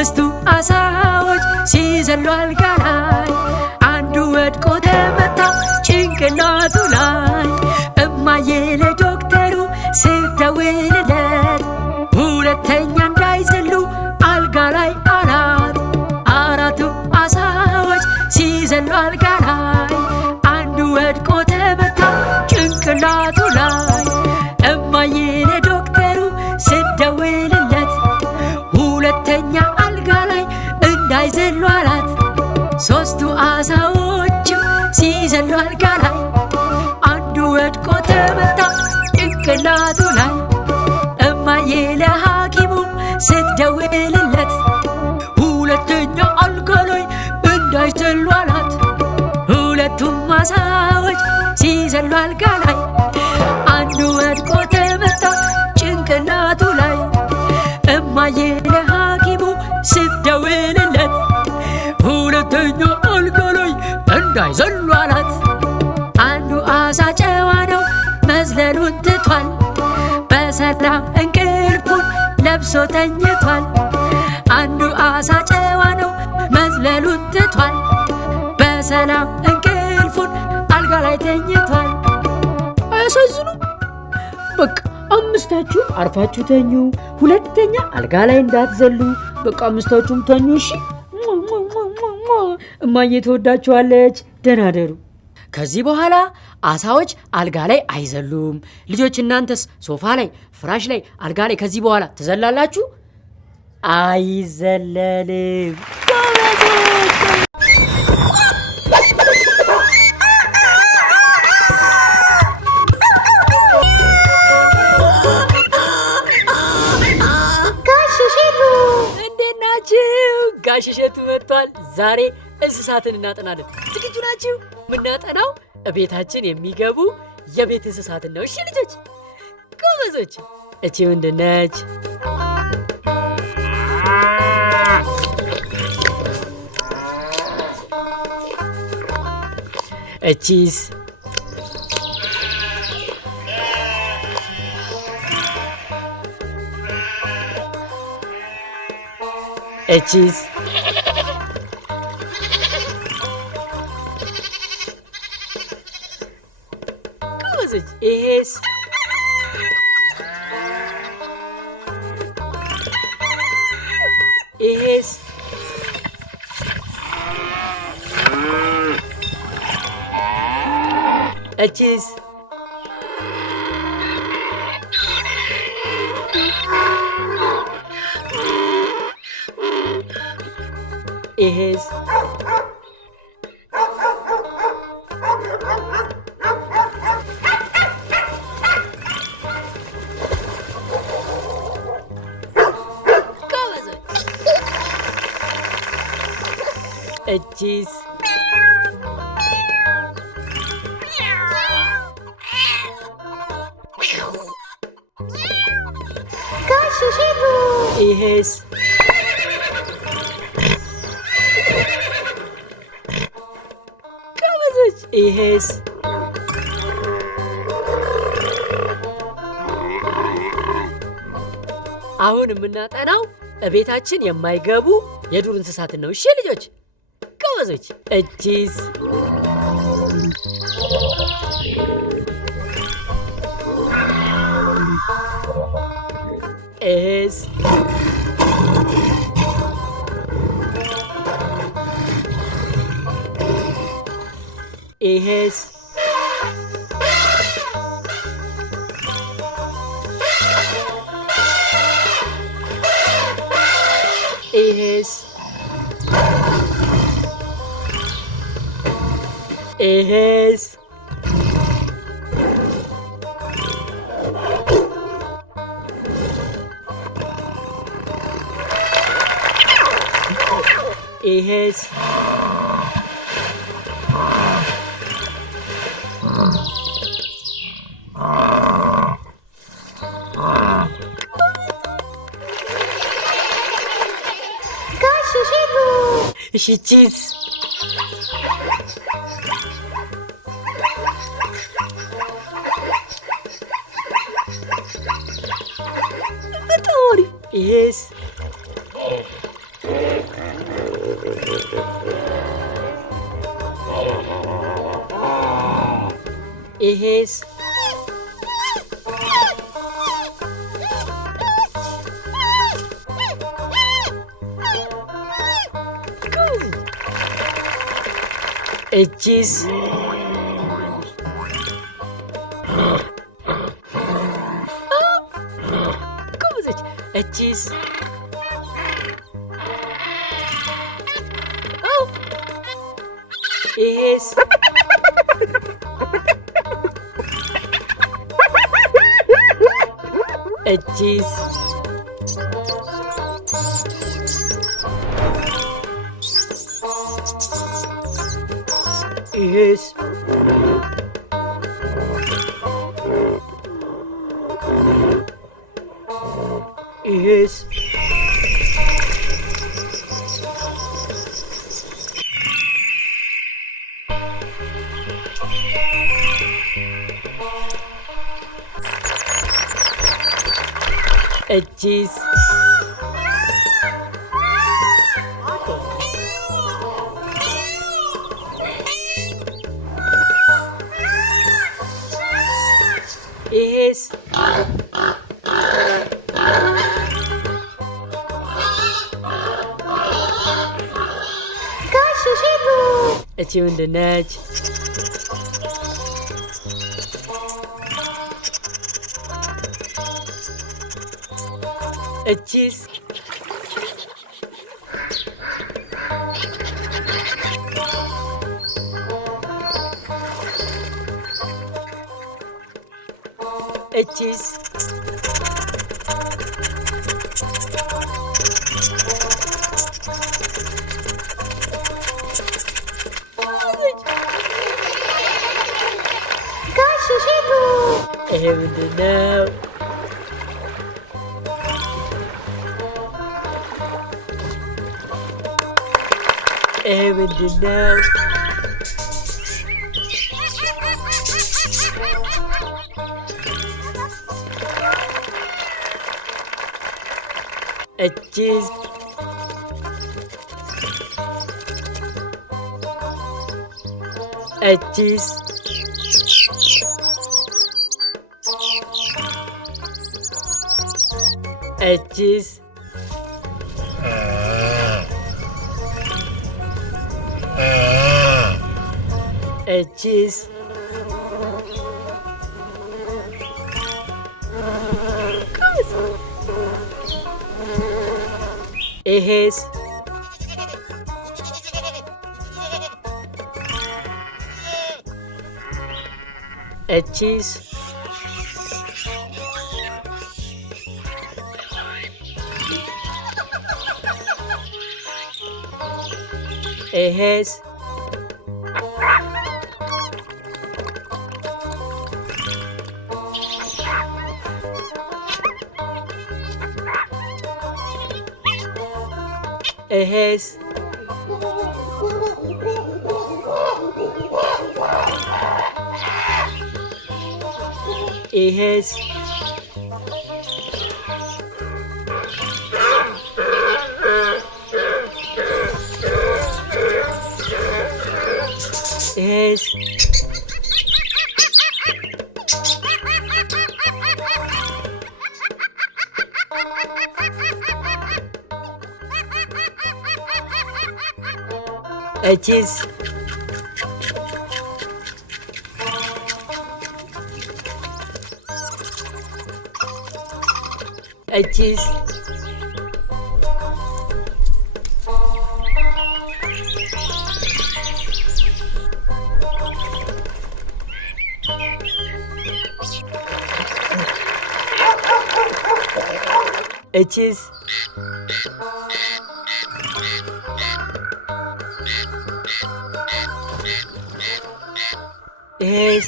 አምስቱ አሳዎች ሲዘሉ አልጋ ላይ አንዱ ወድቆ ተመታ ጭንቅላቱ ላይ። እማዬ ለዶክተሩ ስትደውልለት ሁለተኛ እንዳይዘሉ አልጋ ላይ አላት። አራቱ አሳዎች ሲዘሉ አልጋ ላይ አንዱ ወድቆ ተመታ ጭንቅላቱ ላይ። እማዬ ለዶክተሩ ስትደውልለት ሁለተኛ አልጋ ላይ እንዳይዘሉ አላት። ሶስቱ አሳዎችም ሲዘሉ አልጋ ላይ አንዱ ወድቆ ተመታ ጭንቅላቱ ላይ። እማዬ ለሐኪሙ ስትደውልለት ሁለተኛ አልጋ ላይ እንዳይዘሉ አላት። ሁለቱም አሳዎች ሲዘሉ አልጋ ላይ አንዱ ወድቆ ተመታ ጭንቅላቱ ላይ። እማዬ ለሐኪሙ ስትደውልለት ሁለተኛ አልጋ ላይ እንዳይዘሉ አላት። አንዱ አሳ ጨዋ ነው መዝለሉን ትቷል፣ በሰላም እንቅልፉን ለብሶ ተኝቷል። አንዱ አሳ ጨዋ ነው መዝለሉን ትቷል፣ በሰላም እንቅልፉን አልጋ ላይ ተኝቷል። አያሳዝኑ? በቃ አምስታችሁ አርፋችሁ ተኙ። ሁለተኛ አልጋ ላይ እንዳትዘሉ። በቃ አምስታችሁም ተኙ እሺ? እማዬ ትወዳችኋለች። ደህና ደሩ። ከዚህ በኋላ አሳዎች አልጋ ላይ አይዘሉም። ልጆች እናንተስ ሶፋ ላይ፣ ፍራሽ ላይ፣ አልጋ ላይ ከዚህ በኋላ ትዘላላችሁ? አይዘለልም። እንዴት ናችሁ? ጋሽ እሸቱ መጥቷል። ዛሬ እንስሳትን እናጠናለን። ዝግጁ ናችሁ? የምናጠናው ቤታችን የሚገቡ የቤት እንስሳትን ነው። እሺ ልጆች ጎበዞች። እቺ ምንድን ነች? እቺስ? እቺስ? ጎበዞች። ይሄስ? ይሄስ? እቺስ? ይሄስ? እቺስ? ጋሽ እሸቱ ይሄስ? ጎበዞች። ይሄስ? አሁን የምናጠናው ቤታችን የማይገቡ የዱር እንስሳትን ነው። እሺ ልጆች ጎበዞች። እቺስ? ይሄስ? ይሄስ? ይሄስ? ይሄስ? ይሄስ? ጋሽ እሸቱ እሺ እቺስ? በጣም አሪፍ። ይሄስ? ይሄስ? እቺስ? ጎበዞች። እቺስ? ይሄስ? እቺስ? ይሄስ? ይሄስ? እቺስ? ይሄስ? ጋሽ ሼቱ እቺ ምንድን ነች? እቺስ? እቺስ? ጋሽ ሼቱ ይሄ ምንድን ነው? ይሄ ምንድን ነው? እቺስ? እቺስ? እቺስ? እቺስ? ይሄስ? እቺስ? ይሄስ? ይሄስ? ይሄስ? ይሄስ? እቺስ? እቺስ? እቺስ? ይሄስ?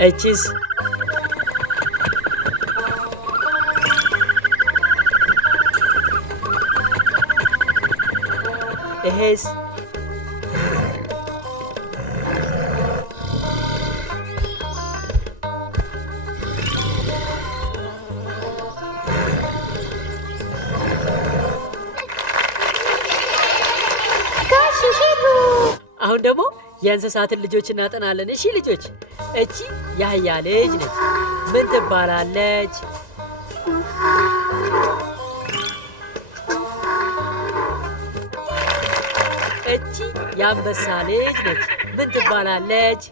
እቺስ? ይሄስ? አሁን ደግሞ የእንስሳትን ልጆች እናጠናለን። እሺ ልጆች፣ እቺ የአህያ ልጅ ነች። ምን ትባላለች? እቺ የአንበሳ ልጅ ነች። ምን ትባላለች?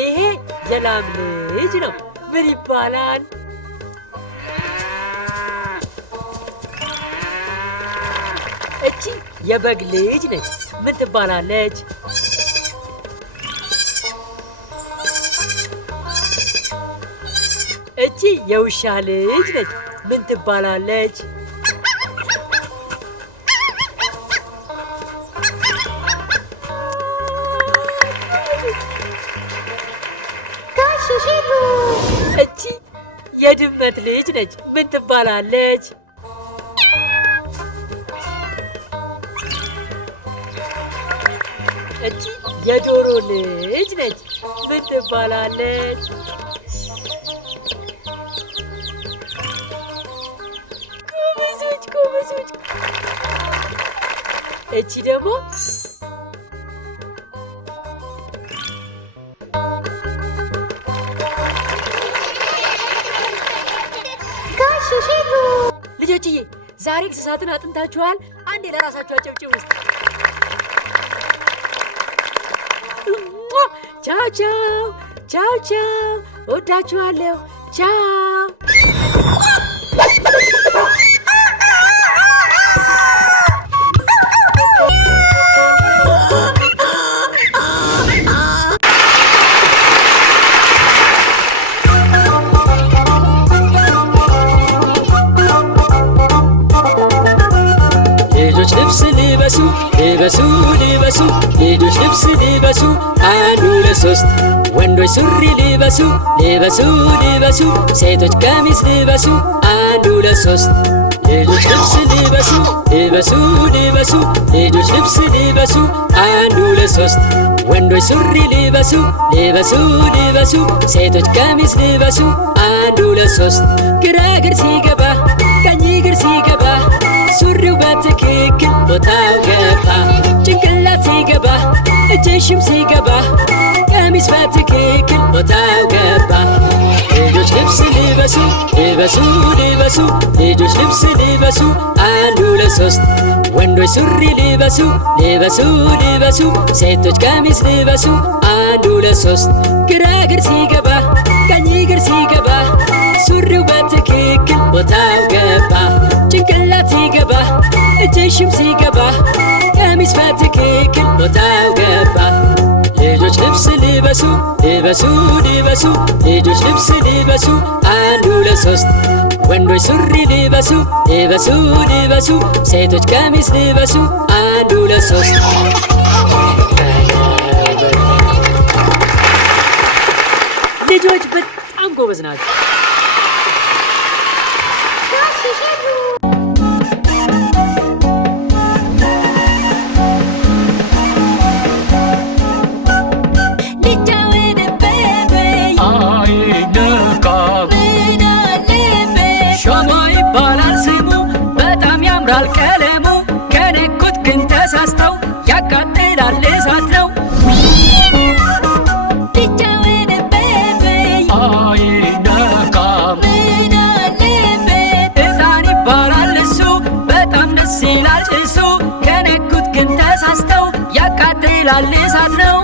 ይሄ የላም ልጅ ነው። ምን ይባላል? እቺ የበግ ልጅ ነች። ምን ትባላለች? እቺ የውሻ ልጅ ነች። ምን ትባላለች? ጋሽ ሼቱ እቺ የድመት ልጅ ነች። ምን ትባላለች? እቺ የዶሮ ልጅ ነች። ምን ትባላለች? ጎበዞች። እቺ ደግሞ ጋሽ ሼቱ ልጆችዬ፣ ዛሬ እንስሳትን አጥንታችኋል። አንዴ ለራሳችሁ አጨብጭቡ ውስጥ። ቻው ቻው። እወዳችኋለሁ። ቻው። ልጆች ልብስ ልበሱ፣ ልጆች ልብስ ልበሱ፣ 1 2 3። ወንዶች ሱሪ ልበሱ፣ ሴቶች ቀሚስ ልበሱ፣ 1 2 3። ልጆች ልብስ ልበሱ፣ ልጆች ልብስ ልበሱ፣ 1 2 3። ወንዶች ሱሪ ልበሱ፣ ሴቶች ቀሚስ ልበሱ፣ 1 2 3። ግራ እግር ሲገባ ቀኝ እግር ሲገባ ሱሪው በትክክል ቦታው ገባ። ጭንቅላት ሲገባ እጅሽም ሲገባ ቀሚስ በትክክል ቦታው ገባ። ልጆች ልብስ ልበሱ፣ ልጆች ልብስ ልበሱ፣ 1 2 3። ወንዶች ሱሪ ልበሱ፣ ሴቶች ቀሚስ ልበሱ፣ 1 2 3። ግራ እግር ሲገባ ቀኝ እግር ሲገባ ሱሪው በትክክል ቦታው ገባ። ጭንቅላት ሲገባ እጅሽም ሲገባ ቀሚስ በትክክል ቦታው ገባ። ልጆች ልብስ ልበሱ፣ ልጆች ልብስ ልበሱ፣ 1 2 3። ወንዶች ሱሪ ልበሱ፣ ሴቶች ቀሚስ ልበሱ፣ 1 2 3። ልጆች በጣም ጎበዝ ናቸው። ጋሽ ሼቱ ሻማ ይባላል ስሙ፣ በጣም ያምራል ቀለሙ። ከነኩት ግን ተሳስተው ያቃጥላል እሳት ነው። አይነካም እጣን ይባላል እሱ፣ በጣም ደስ ይላል ጭሱ። ከነኩት ግን ተሳስተው ያቃጥላል እሳት ነው።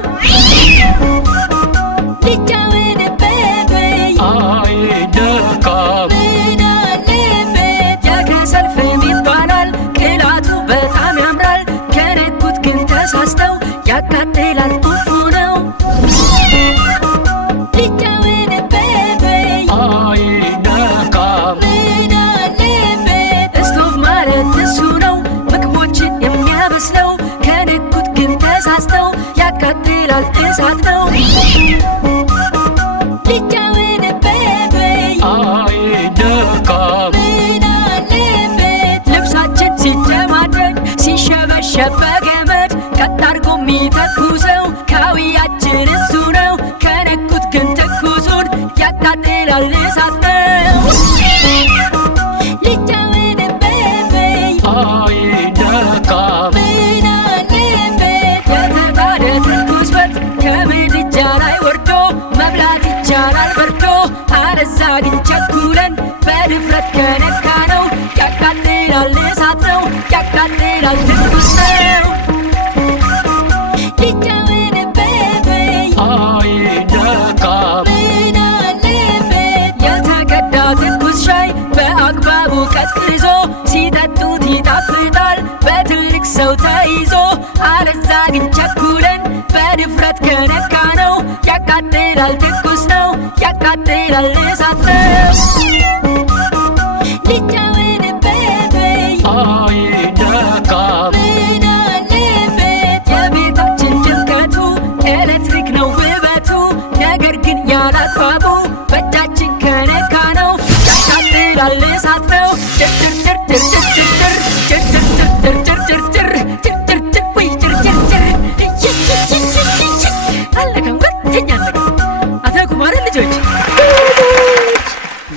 አይነካም የከሰል ፍም ይባላል፣ ቅላቱ በጣም ያምራል። ከነኩት ግን ተሳስተው ያቃጥላል ቁልፉ ነው። አይነካም እስቶቭ ማለት እሱ ነው፣ ምግቦችን የሚያበስለው። ከነኩት ግን ተሳስተው ያቃጥላል እሳት ነው። አይነካም ልብሳችን ሲጨማደድ ሲሸበሸብ በገመድ ቀጥ አድርጎ የሚተኩሰው ካውያችን እሱ ነው። ከነኩት ግን ትኩሱን ያቃጥላል እሳት ነው። ግን ቸኩለን በድፍረት ከነካ ነው ያቃጥላል እሳት ነው ያቃጥላል ትኩስ ነው ሊጫወትበት አይነካም ምን አለበት የተቀዳ ትኩስ ሻይ በአግባቡ ቀዝቅዞ ሲጠጡት ይጣፍጣል በትልቅ ሰው ተይዞ አለዛ ግን ቸኩለን በድፍረት ከነካ ነው ያቃጥላል ትኩስ ነው ያቃጥላል እሳት ነው ሊጫወትበት አይነካም ምን አለበት የቤታችን ድምቀቱ ኤሌክትሪክ ነው ውበቱ ነገር ግን ያላግባቡ በእጃችን ከነካ ነው ያቃጥላል እሳት ነው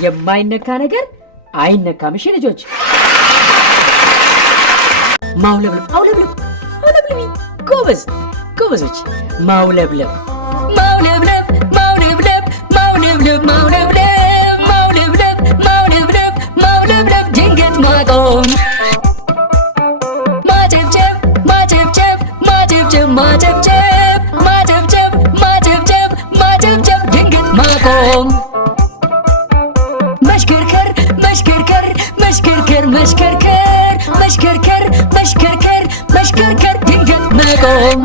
የማይነካ ነገር አይነካም። እሺ ልጆች ማውለብለብ አውለብለብ አውለብለብ ጎበዝ ጎበዞች ማውለብለብ ማውለብለብ ማውለብለብ ማውለብለብ ማውለብለብ ማውለብለብ ማውለብለብ ማውለብለብ ድንገት ማቆም ማጨብጨብ ማጨብጨብ ማጨብጨብ ማጨብጨብ ማጨብጨብ ማጨብጨብ ማጨብጨብ ድንገት ማቆም መሽከርከር መሽከርከር መሽከርከር መሽከርከር መሽከርከር መሽከርከር መሽከርከር ድንገት መቆም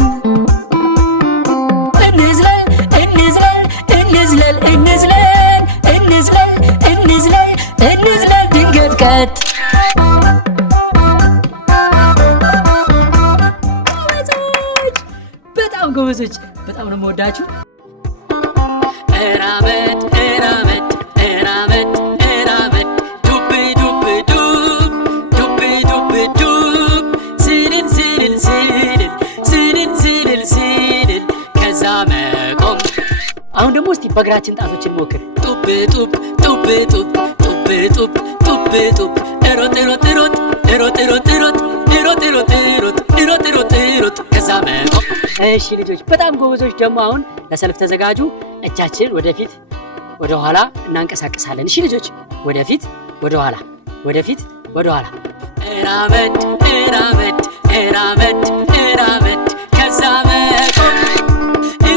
እንዝለል እንዝለል እንዝለል እንዝለል እንዝለል እንዝለል እንዝለል ድንገት ቀጥ በጣም ጎበዞች በጣም ነው የምወዳችሁ እራመድ እራመድ እራመድ እራመድ ዱብ ዱብ ዱብ ዱብ ዱብ ዱብ ስንል ስንል ስንል ስንል ስንል ስንል ከዛ መቆም አሁን ደግሞ እስቲ በእግራችን ጣቶችን ሞክር ጡብ ጡብ ጡብ ጡብ ጡብ ጡብ ጡብ ጡብ ሮጥ ሮጥ ሮጥ ሮጥ ሮጥ ሮጥ ሮጥ ሮጥ ሮጥ ሮጥ ሮጥ ሮጥ ከዛ መቆም እሺ ልጆች በጣም ጎበዞች ደግሞ አሁን ለሰልፍ ተዘጋጁ እጃችን ወደፊት ወደ ኋላ እናንቀሳቀሳለን እሺ ልጆች ወደፊት ወደ ኋላ ወደፊት ወደ ኋላ እራመድ እራመድ እራመድ እራመድ ከዛ መቆም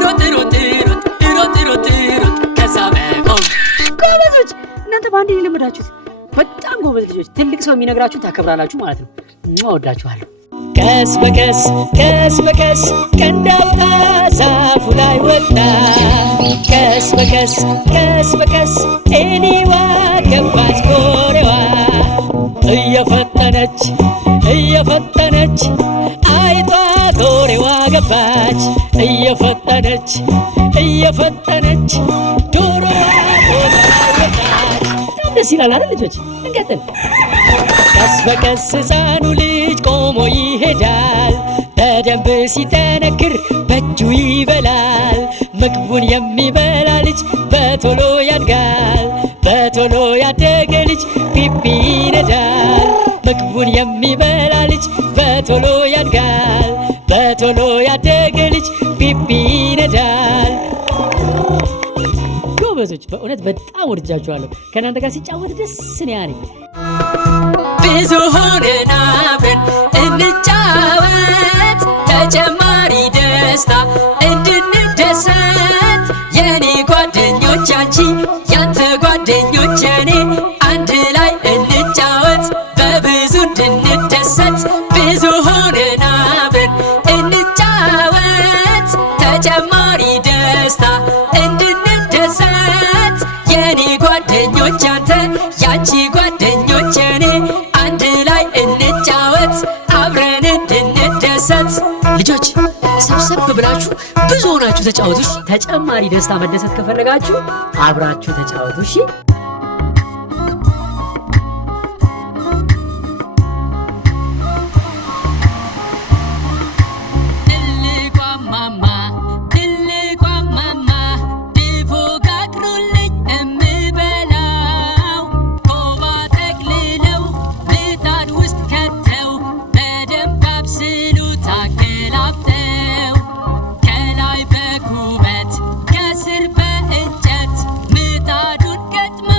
ሮጥ ሮጥ ሮጥ ሮጥ ሮጥ ሮጥ ከዛ መቆም ጎበዞች እናንተ በአንድ የለመዳችሁት በጣም ጎበዝ ልጆች ትልቅ ሰው የሚነግራችሁን ታከብራላችሁ ማለት ነው እወዳችኋለሁ ቀስ በቀስ ቀስ በቀስ ቀንዳውጣ ዛፉ ላይ ወጣ ቀስ በቀስ ቀስ በቀስ ኤሊዋ ገባች ጎሬዋ እየፈጠነች እየፈጠነች አይጧ ጎሬዋ ገባች እየፈጠነች እየፈጠነች ዶሮዋ ወጣች ደስ ይላል አይደል ልጆች እንቀጥል ቀስ በቀስ ሕፃኑ ልጅ ቆሞ ይሄዳል በደንብ ሲጠነክር በእጁ ይበላል ምግቡን የሚበላ ልጅ በቶሎ ያድጋል በቶሎ ያደገ ልጅ ፒፒ ይነዳል ምግቡን የሚበላ ልጅ በቶሎ ያድጋል በቶሎ ያደገ ልጅ ፒፒ ይነዳል ጎበዞች በእውነት በጣም ወድጃችኋለሁ ከእናንተ ጋር ሲጫወት ደስ ነው ያለኝ ብዙ ሆነን አብረን እንጫወት ተጨማሪ ደስታ እንድንደሰት የኔ ጓደኞች አንቺ ያንተ ጓደኞች እኔ አንድ ላይ እንጫወት በብዙ እንድንደሰት ብዙ ሆነን አብረን እንጫወት ተጨማሪ ደስታ እንድንደሰት የኔ ጓደኞች አንተ ያንቺ ጓደኞች እኔ አንድ ላይ እንጫወት አብረን እንድንደሰት ልጆች ሰብሰብ ብላችሁ ብዙ ሆናችሁ ተጫወቱ ተጨማሪ ደስታ መደሰት ከፈለጋችሁ አብራችሁ ተጫወቱ እሺ ከላይ በኩበት ከስር በእንጨት ምጣዱን ገጥመ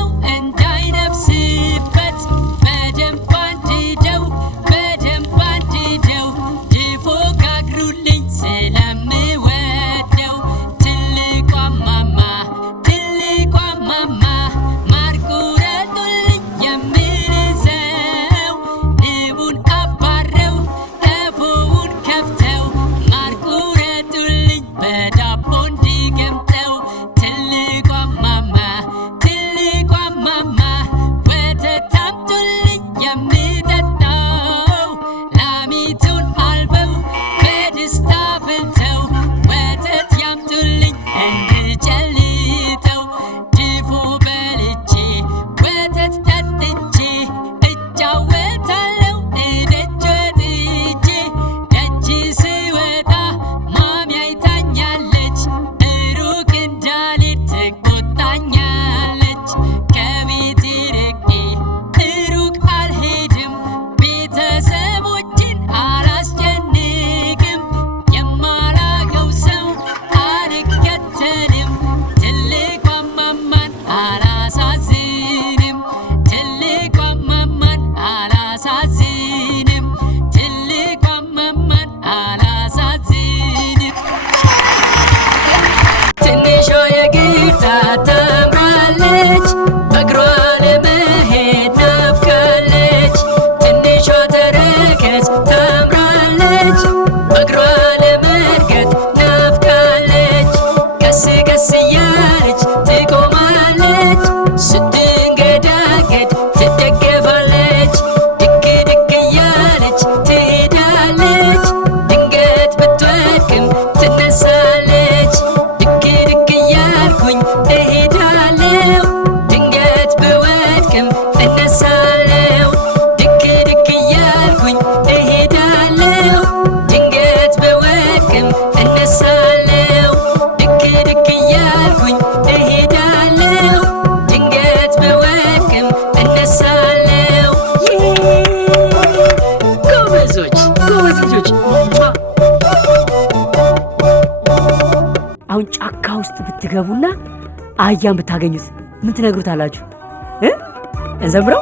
ብትገቡና አህያን ብታገኙት ምን ትነግሩታላችሁ? እንዘምረው።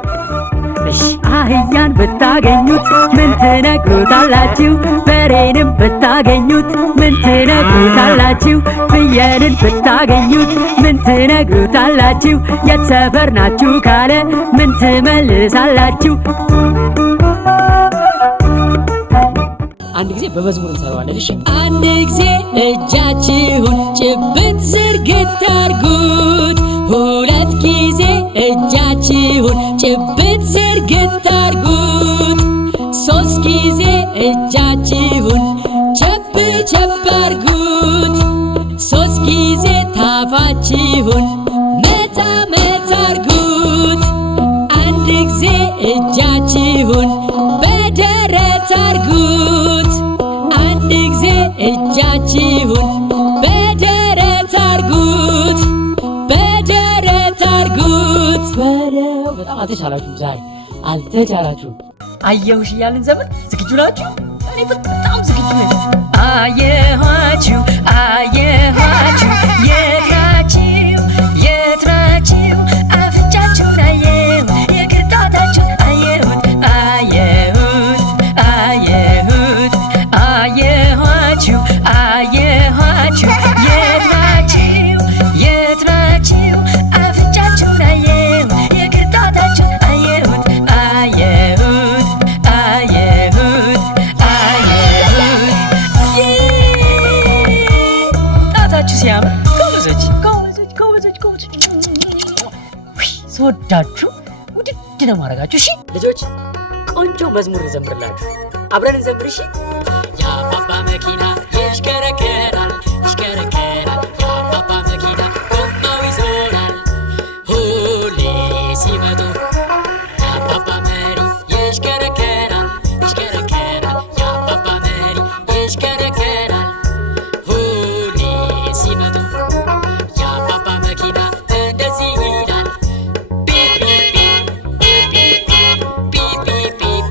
እሺ አህያን ብታገኙት ምን ትነግሩታላችሁ? በሬንም ብታገኙት ምን ትነግሩታላችሁ? ፍየልን ብታገኙት ምን ትነግሩታላችሁ? የት ሰፈር ናችሁ ካለ ምን ትመልሳላችሁ? አንድ ጊዜ በመዝሙር እንሰራዋለን። እሺ አንድ ጊዜ እጃችሁን ጭብጥ ዝርግት አርጉት፣ ሁለት ጊዜ እጃችሁን ጭብጥ ዝርግት አርጉት፣ ሶስት ጊዜ እጃችሁን ቸብ ቸብ አርጉት፣ ሶስት ጊዜ ታፋችሁን መታ መታ አርጉት፣ አንድ ጊዜ እጃችሁን በደረት አርጉት፣ አንድ ጊዜ እጃችሁን በደረት አርጉት፣ በደረት አርጉት። በጣም አልተቻላችሁም፣ ዛሬ አልተቻላችሁም። አየሁሽ እያልን ዘመን ዝግጁ ናችሁ? እኔ በጣም ዝግጁ ነኝ። አየኋችሁ አየኋችሁ፣ የት ናችሁ የት ናችሁ? አፍንጫችሁን አየሁት፣ የእግር ጣታችሁን አየሁት፣ አየሁት አየሁት፣ አየኋችሁ አየኋችሁ፣ የት ናችሁ የት ናችሁ? አፍንጫችሁን አየሁት፣ የእግር ጣታችሁን አየሁት፣ አየሁት አየሁት አየሁት። ጣታችሁ ሲያምር ጎበዞች ጎበዞች ጎበዞች ጎበዞች። ስወዳችሁ ውድድ ነው ማድረጋችሁ። እሺ ልጆች ቆንጆ መዝሙር እንዘምርላችሁ፣ አብረን እንዘምር። እሺ የአባባ መኪና ይሽከረከራል ይሽከረከራል፣ የአባባ መኪና ጎማው ይዞራል፣ ሁሌ ሲመጡ የአባባ መሪ ይሽከረከራል ይሽከረከራል፣ የአባባ መሪ ይሽከረከራል፣ ሁሌ ሲመጡ የአባባ መኪና እንደዚህ ይላል፣ ቢፕ ቢፕ ቢፕ ቢፕ ቢፕ ቢፕ።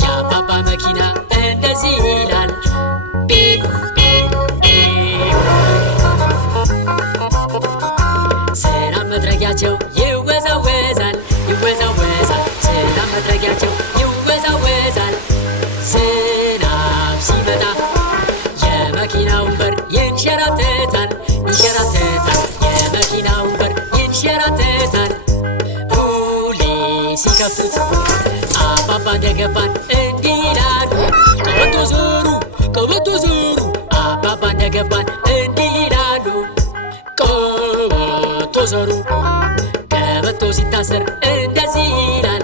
የአባባ መኪና እንደዚህ ይላል፣ ቢፕ ቢፕ ቢፕ። ሰላም መጥረጊያቸው ይወዛወዛል ይወዛወዛል፣ ሰላም መጥረጊያቸው ይወዛወዛል። ዝናብ ሲመጣ የመኪናውን በር ይንሸራተታል ይንሸራተታል፣ የመኪናውን በር ይንሸራተታል፣ ሁሌ ሲከፍቱት አባባ እንደገባን እንዲህ ይላሉ፣ ቀበቶ ዞሩ ቀበቶ ዞሩ፣ አባባ እንደገባን እንዲህ ይላሉ፣ ቀበቶ ዞሩ። ቀበቶ ሲታሰር እንደዚህ ይላል፣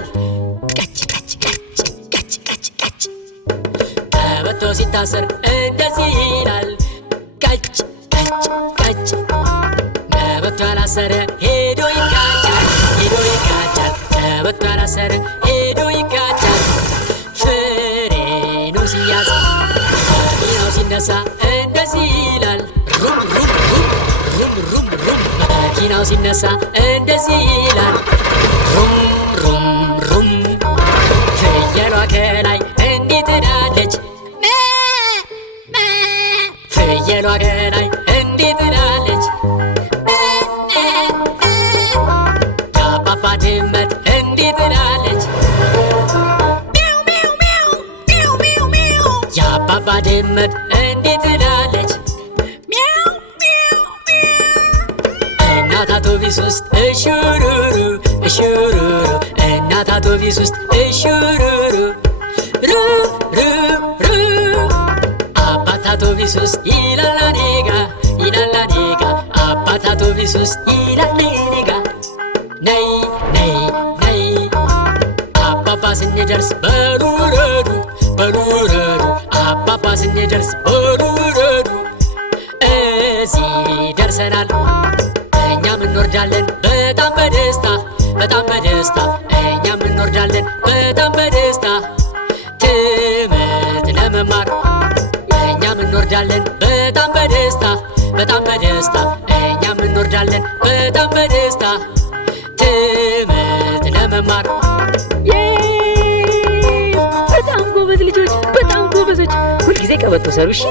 ቀጭ ቀጭ ቀጭ ቀጭ ቀጭ ቀጭ። ቀበቶ ሲታሰር እንደዚህ ይላል፣ ቀጭ ቀጭ ቀጭ። ቀበቶ ያላሰረ ሄዶ ይጋጫል ሄዶ ይጋጫል፣ ቀበቶ ያላሰረ ሄዶ ይጋጫል። ፍሬኑ ሲያዝ መኪናው ሲነሳ እንደዚህ ይላል፣ ሩም ሩም ሩም ሩም ሩም ሩም። መኪናው ሲነሳ እንደዚህ ይላል፣ ሩም ሩም ሩም። ፍየሏ ከላይ እንዲህ ትላለች፣ ፍየሏ ከላይ እንዲህ ትላለች፣ የአባባ ድመት እንዲህ ትላለች፣ የአባባ ድመት እንዲህ ትላለች፣ እናት አውቶቢስ ውስጥ እሹሩሩ እሹሩሩ፣ እናት አውቶቢስ ውስጥ እሹሩሩ ሩ ሩ ሩ። አባት አውቶቢስ ውስጥ ይላል አኔጋ ይላል አኔጋ፣ አባት አውቶቢስ ውስጥ ይላል አኔጋ። ነይ ነይ ነይ አባባ ስንደርስ በሉ ውረዱ በሉ ውረዱ፣ አባባ ስንደርስ በሉ ውረዱ። እዚህ ደርሰናል እኛም እንወርዳለን በጣም በደስታ በጣም በደስታ፣ እኛም እንወርዳለን በጣም በደስታ። ትምህርት ለመማር እኛም እንወርዳለን በጣም በደስታ በጣም በደስታ፣ እኛም እንወርዳለን በጣም በደስታ። ትምህርት ለመማር በጣም ጎበዝ ልጆች፣ በጣም ጎበዞች። ሁልጊዜ ቀበቶ ሰሩ። እሺ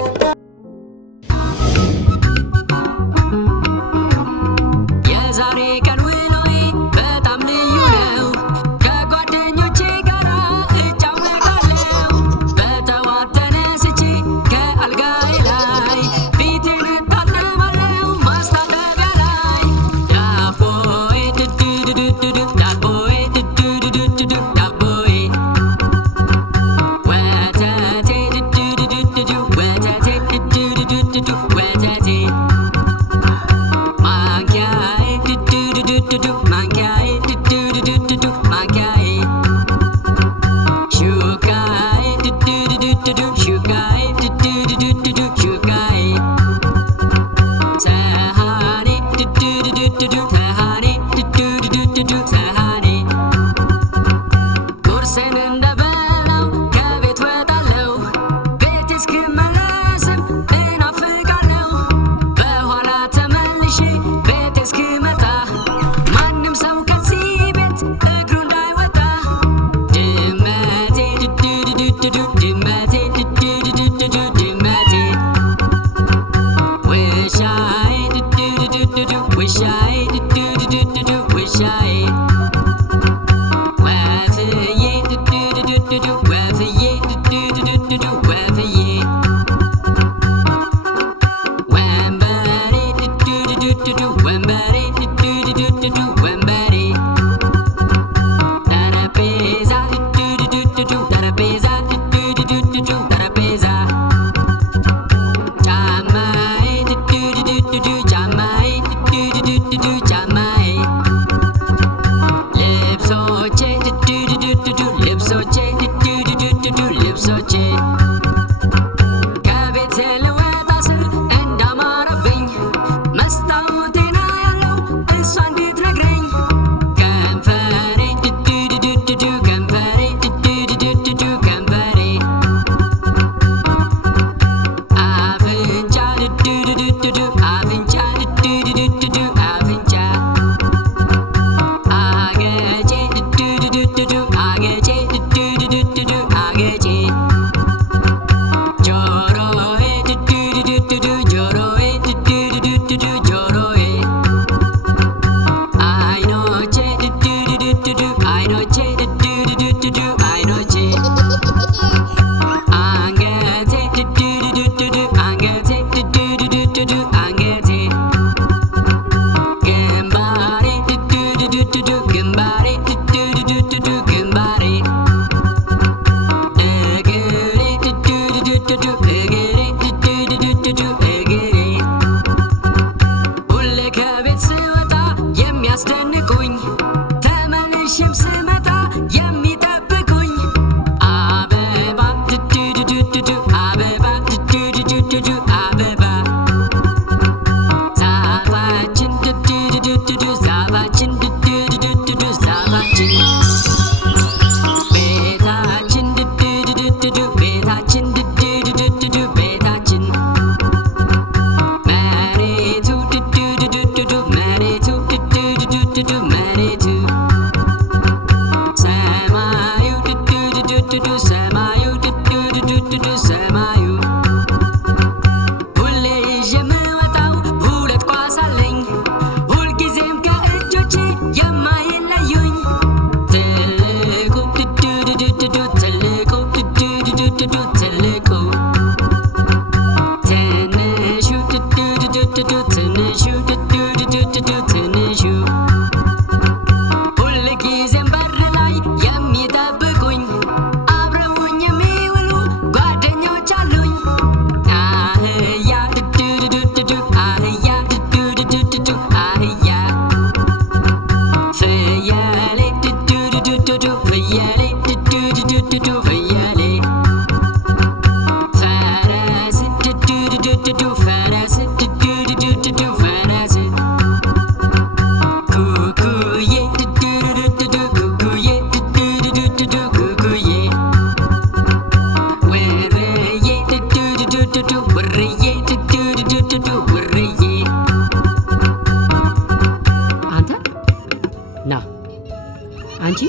አንቺ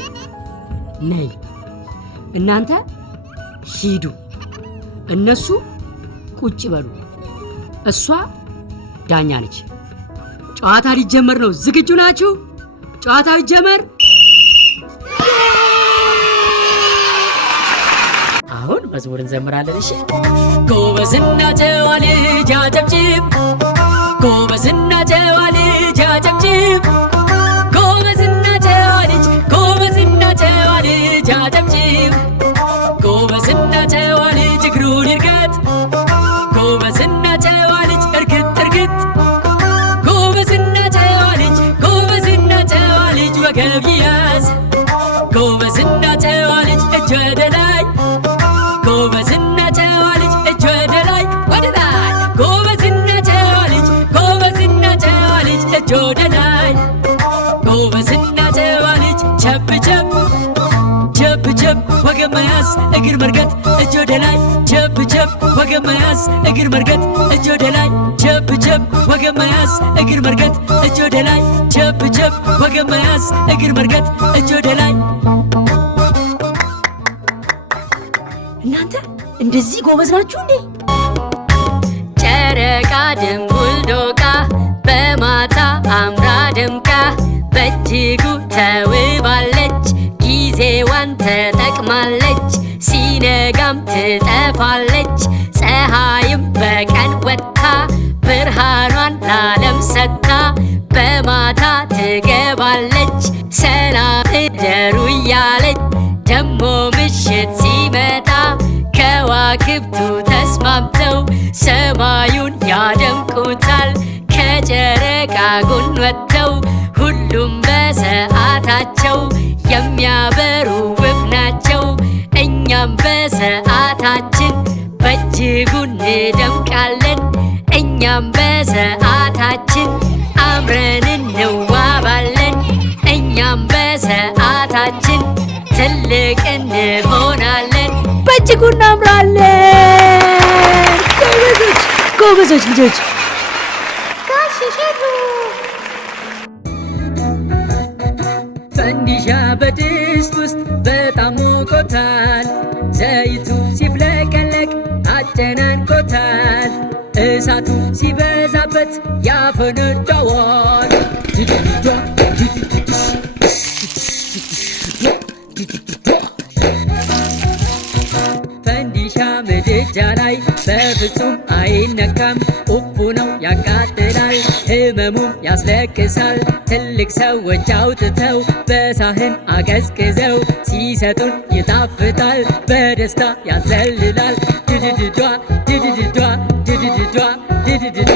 ነይ፣ እናንተ ሂዱ፣ እነሱ ቁጭ በሉ። እሷ ዳኛ ነች። ጨዋታ ሊጀመር ነው። ዝግጁ ናችሁ? ጨዋታው ይጀመር። አሁን መዝሙር እንዘምራለን። እሺ። ጎበዝና ጨዋ ልጅ አጨብጭብ፣ ጎበዝና ጨዋ ልጅ አጨብጭብ፣ ጎበዝና ጨዋ ልጅ፣ ጎበዝና ጨዋ ልጅ አጨብጭብ፣ ጎበዝና ጨዋ ልጅ እግሩን ይርገጥ፣ ጎበዝና ጨዋ ልጅ እርግጥ እርግጥ፣ ጎበዝና ጨዋ ልጅ፣ ጎበዝና ጨዋ ልጅ ወገብ ይያዝ፣ ጎበዝና ጨዋ ልጅ እጅ ወደ ላይ፣ ጎበዝና ጨዋ ልጅ እጅ ወደ ላይ ወደ ላይ፣ ጎበዝና ጨዋ ልጅ፣ ጎበዝና ጨዋ ልጅ እጅ ወደ ላይ። ወገብ መያዝ እግር መርገጥ እጅ ወደ ላይ ቸብ ቸብ ወገብ መያዝ እግር መርገጥ እጅ ወደ ላይ ቸብ ቸብ ወገብ መያዝ እግር መርገጥ እጅ ወደ ላይ ቸብ ቸብ ወገብ መያዝ እግር መርገጥ እጅ ወደ ላይ። እናንተ እንደዚህ ጎበዝ ናችሁ እንዴ? ጨረቃ ድንቡል ዶቃ በማታ አምራ ደምቃ በእጅጉ ተውባለች ጊዜዋን ተጠቅማለች ሲነጋም ትጠፋለች ፀሐይም በቀን ወጥታ ብርሃኗን ላለም ሰጥታ በማታ ትገባለች ሰላም እደሩ እያለች ደሞ ምሽት ሲመጣ ከዋክብቱ ተስማምተው ሰማዩን ያደምቁታል ከጨረቃ ጎን ወጥተው ሁሉም በሰዓታቸው የሚያበሩ ውብ ናቸው። እኛም በሰዓታችን በእጅጉ እንደምቃለን። እኛም በሰዓታችን አምረን እንዋባለን። እኛም በሰዓታችን ትልቅ እንሆናለን። በእጅጉ እናምራለን። ጎበዞች ልጆች። ጋሽ እሸቱ ፈንዲሻ በድስት ውስጥ በጣም ሞቆታል ዘይቱ ሲፍለቀለቅ አጨናንቆታል እሳቱ ሲበዛበት ያፈነዳዋል ፈንዲሻ ምድጃ ላይ በፍጹም አይነካም ኡፉ ነው ያቃጥላል ህመሙም ያስለቅሳል ትልቅ ሰዎች አውጥተው በሳህን አቀዝቅዘው ሲሰጡን ይጣፍጣል በደስታ ያዘልላል ድድድዷ ድድድዷ ድድድዷ ድድድዷ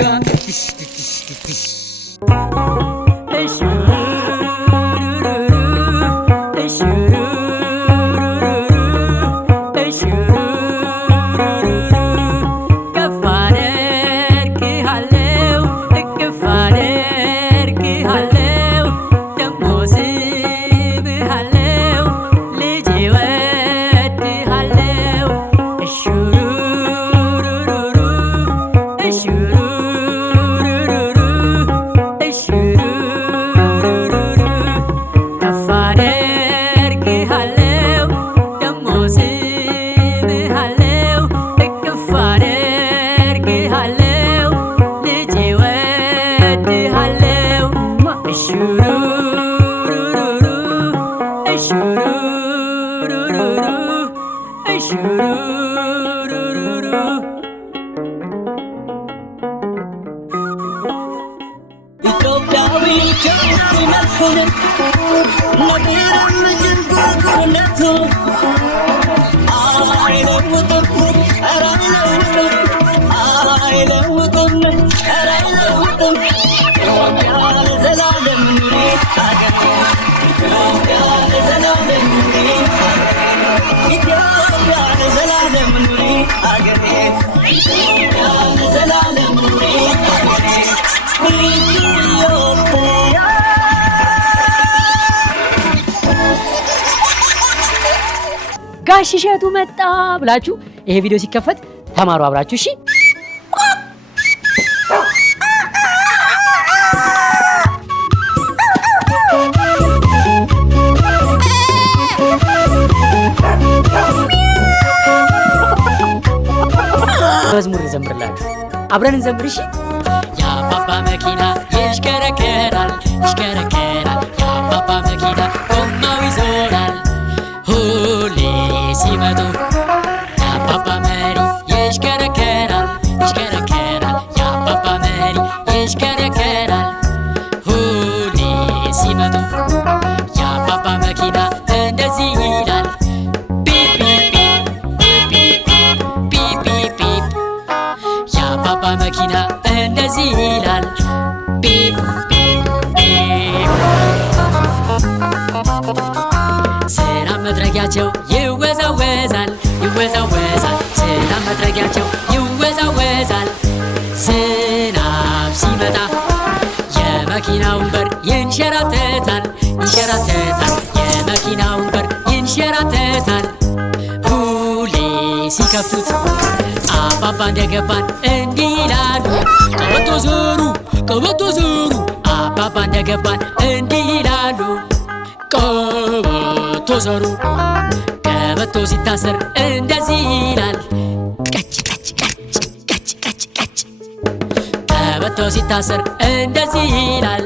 ጋሽ እሸቱ መጣ ብላችሁ ይሄ ቪዲዮ ሲከፈት ተማሩ አብራችሁ እሺ። መዝሙር እንዘምርላችሁ አብረን እንዘምር እሺ። የአባባ መኪና ይሽከረከራል ይሽከረከራል የአባባ መኪና ጎማው ይዞራል ሁሌ ሲመጡ የአባባ መሪ ይሽከረከራል ይሽከረከራል የአባባ መሪ ይሽከረከራል ሁሌ ሲመጡ የአባባ መኪና እንደዚህ ይላል ቢፕ ቢፕ ቢፕ ቢፕ ቢፕ ቢፕ የአባባ መኪና እንደዚህ ይላል ቢፕ ቢፕ ቢፕ ሰላም መጥረጊያቸው ይወዛወዛል ይወዛወዛል ሰላም መጥረጊያቸው ይወዛወዛል ዝናብ ሲመጣ የመኪናውን በር ይንሸራተታል ይንሸራተታል የመኪናውን በር ይንሸራተታል ሲከፍቱት አባባ እንደገባን እንዲህ ይላሉ። ቀበቶ ስሩ ቀበቶ ስሩ አባባ እንደገባን እንዲህ ይላሉ። ቀበቶ ሰሩ ቀበቶ ሲታሰር እንደዚህ ይላል። ቀጭ ቀጭ ቀጭ ቀጭ ቀጭ ቀጭ ቀበቶ ሲታሰር እንደዚህ ይላል።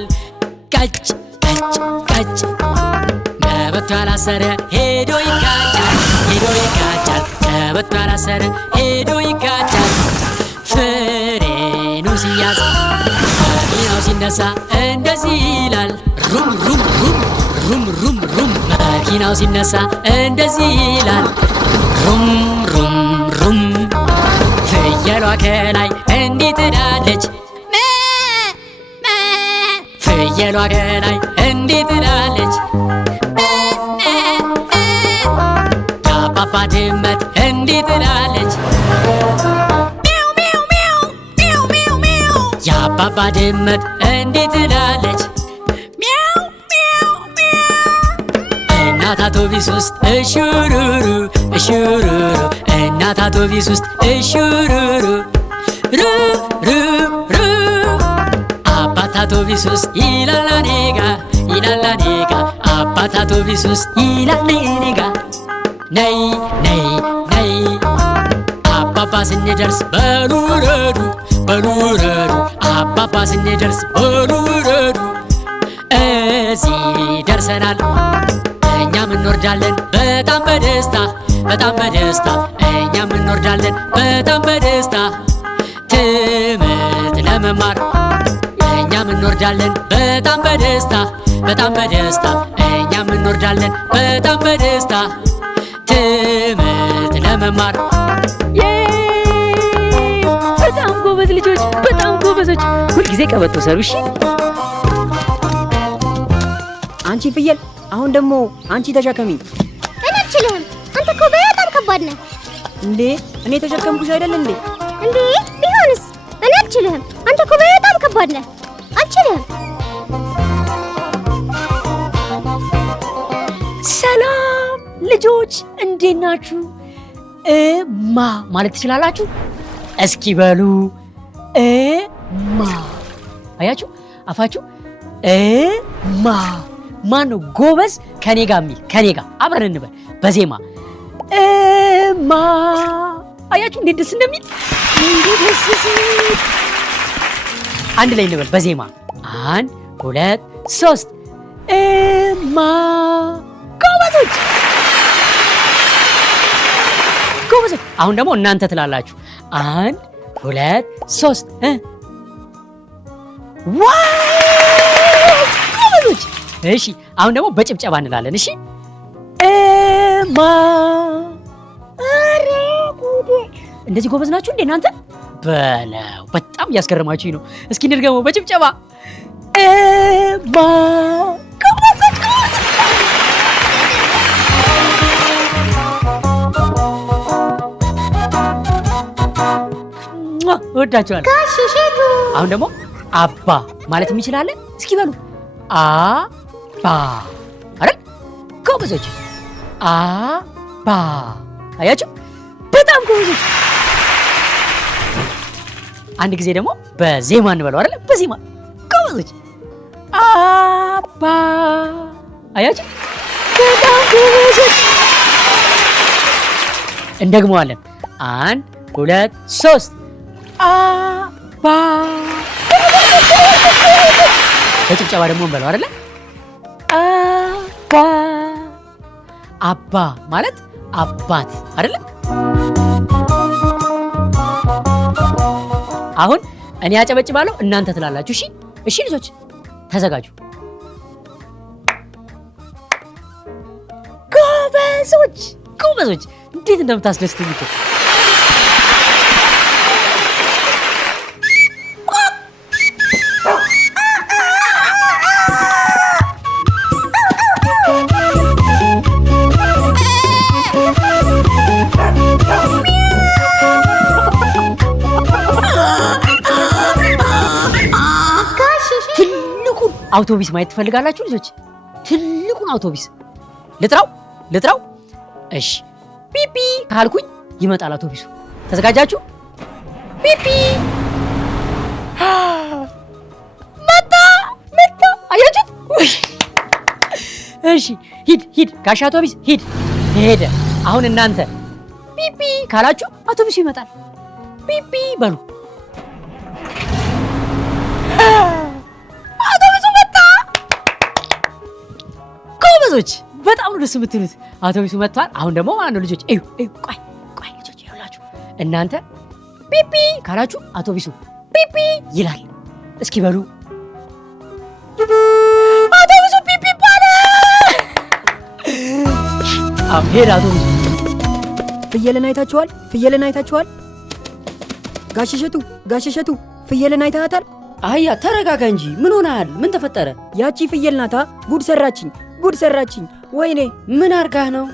ቀጭ ቀጭ ቀጭ ቀበቶ ያላሰረ ሄዶ ይጋጫል ሄዶ ይጋጫል። ቀበቶ ያላሰረ ሄዶ ይጋጫል። ፍሬኑ ሲያዝ መኪናው ሲነሳ እንደዚህ ይላል። ሩም ሩም ሩም ሩም ሩም ሩም መኪናው ሲነሳ እንደዚህ ይላል። ሩም ሩም ሩም ፍየሏ ከላይ እንዲህ ትላለች። ፍየሏ ከላይ እንዲህ ትላለች። የአባባ ድመት እንዲህ ትላለች። የአባባ ድመት እንዲህ ትላለች። እናት አውቶቢስ ውስጥ እሹሩሩ እሹሩሩ እናት አውቶቢስ ውስጥ እሹሩሩ ሩ ሩ ሩ አባት አውቶቢስ ውስጥ ይላል እኔጋ ይላል እኔጋ አባት አውቶቢስ ውስጥ ይላል እኔጋ ነይ ነይ ነይ አባባ ስንደርስ በሉ ረዱ በሉ ረዱ አባባ ስንደርስ በሉ ረዱ እዚህ ደርሰናል እኛም እንወርዳለን በጣም በደስታ በጣም በደስታ እኛም እንወርዳለን በጣም በደስታ ትምህርት ለመማር እኛም እንወርዳለን በጣም በደስታ በጣም በደስታ እኛም እንወርዳለን በጣም በደስታ ትምህርት ለመማር። በጣም ጎበዝ ልጆች፣ በጣም ጎበዞች። ሁልጊዜ ቀበቶ ሰሩ። እሺ አንቺ ፍየል፣ አሁን ደግሞ አንቺ ተሸከሚ። እኔ አልችልህም። አንተ እኮ በጣም ከባድ ነህ። እንዴ እኔ ተሸከምኩሽ አይደል እንዴ? እንዴ ቢሆንስ? እኔ አልችልህም። አንተ እኮ በጣም ከባድ ነህ። አልችልህም። ሰላም ልጆች፣ እንዴት ናችሁ? እማ ማለት ትችላላችሁ? እስኪ በሉ እማ። አያችሁ አፋችሁ እማ። ማን ነው ጎበዝ ከኔ ጋር የሚል? ከኔ ጋር አብረን እንበል በዜማ እማ። አያችሁ እንዴት ደስ እንደሚል! እንዴት ደስ ሲል! አንድ ላይ እንበል በዜማ 1 2 3 እማ። ጎበዞች ጎበዞች። አሁን ደግሞ እናንተ ትላላችሁ 1 2 3 ዋው ጎበዞች። እሺ አሁን ደግሞ በጭብጨባ እንላለን። እሺ እማ። ኧረ ጉዴ! እንደዚህ ጎበዝ ናችሁ እንዴ እናንተ? በለው በጣም እያስገረማችሁኝ ነው። እስኪ እንድገመው በጭብጨባ እማ። ጎበዞች እወዳችኋለሁ። ጋሽ እሸቱ አሁን ደግሞ አባ ማለት የሚችላለን? እስኪ በሉ አባ አይደል? ጎበዞች አባ። አያችሁ በጣም ጎበዞች። አንድ ጊዜ ደግሞ በዜማ እንበለው አይደል? በዜማ ጎበዞች አባ። አያችሁ በጣም ጎበዞች። እንደግመዋለን 1 2 3 አባ። በጭብጨባ ደግሞ እንበለው አይደለ? አባ። አባ ማለት አባት አይደለ? አሁን እኔ አጨበጭባለሁ፣ እናንተ ትላላችሁ። እሺ እሺ ልጆች ተዘጋጁ። ጎበዞች ጎበዞች፣ እንዴት እንደምታስደስቱኝ እኮ። አውቶቢስ ማየት ትፈልጋላችሁ ልጆች? ትልቁን አውቶቢስ ልጥራው? እሺ ፒፒ ካልኩኝ ይመጣል አውቶቡሱ። ተዘጋጃችሁ? ፒፒ መጣ። አያችሁት? እሺ ሂድ ጋሽ አውቶቡስ ሂድ። ሄደ። አሁን እናንተ ፒፒ ካላችሁ አውቶቡሱ ይመጣል። ፒፒ በሉ። አውቶቡሱ መጣ። ጎበዞች፣ በጣም ነው ደስ የምትሉት። አውቶቡሱ መጥቷል። አሁን ደግሞ ማለት ነው ልጆች እዩ ቆይ ልጆች ይኸውላችሁ፣ እናንተ ፒፒ ካላችሁ አውቶቡሱ ፒፒ ይላል። እስኪ በሉ አውቶቡሱ ፒፒ ባለ። ሄደ አውቶቡሱ። ፍየልን አይታችኋል? ጋሽ እሸቱ ፍየልን አይታታል? አህያ ተረጋጋ እንጂ ምን ሆነሃል? ምን ተፈጠረ? ያቺ ፍየል ናታ ጉድ ሰራችኝ። ወይኔ ምን አርጋህ ነው?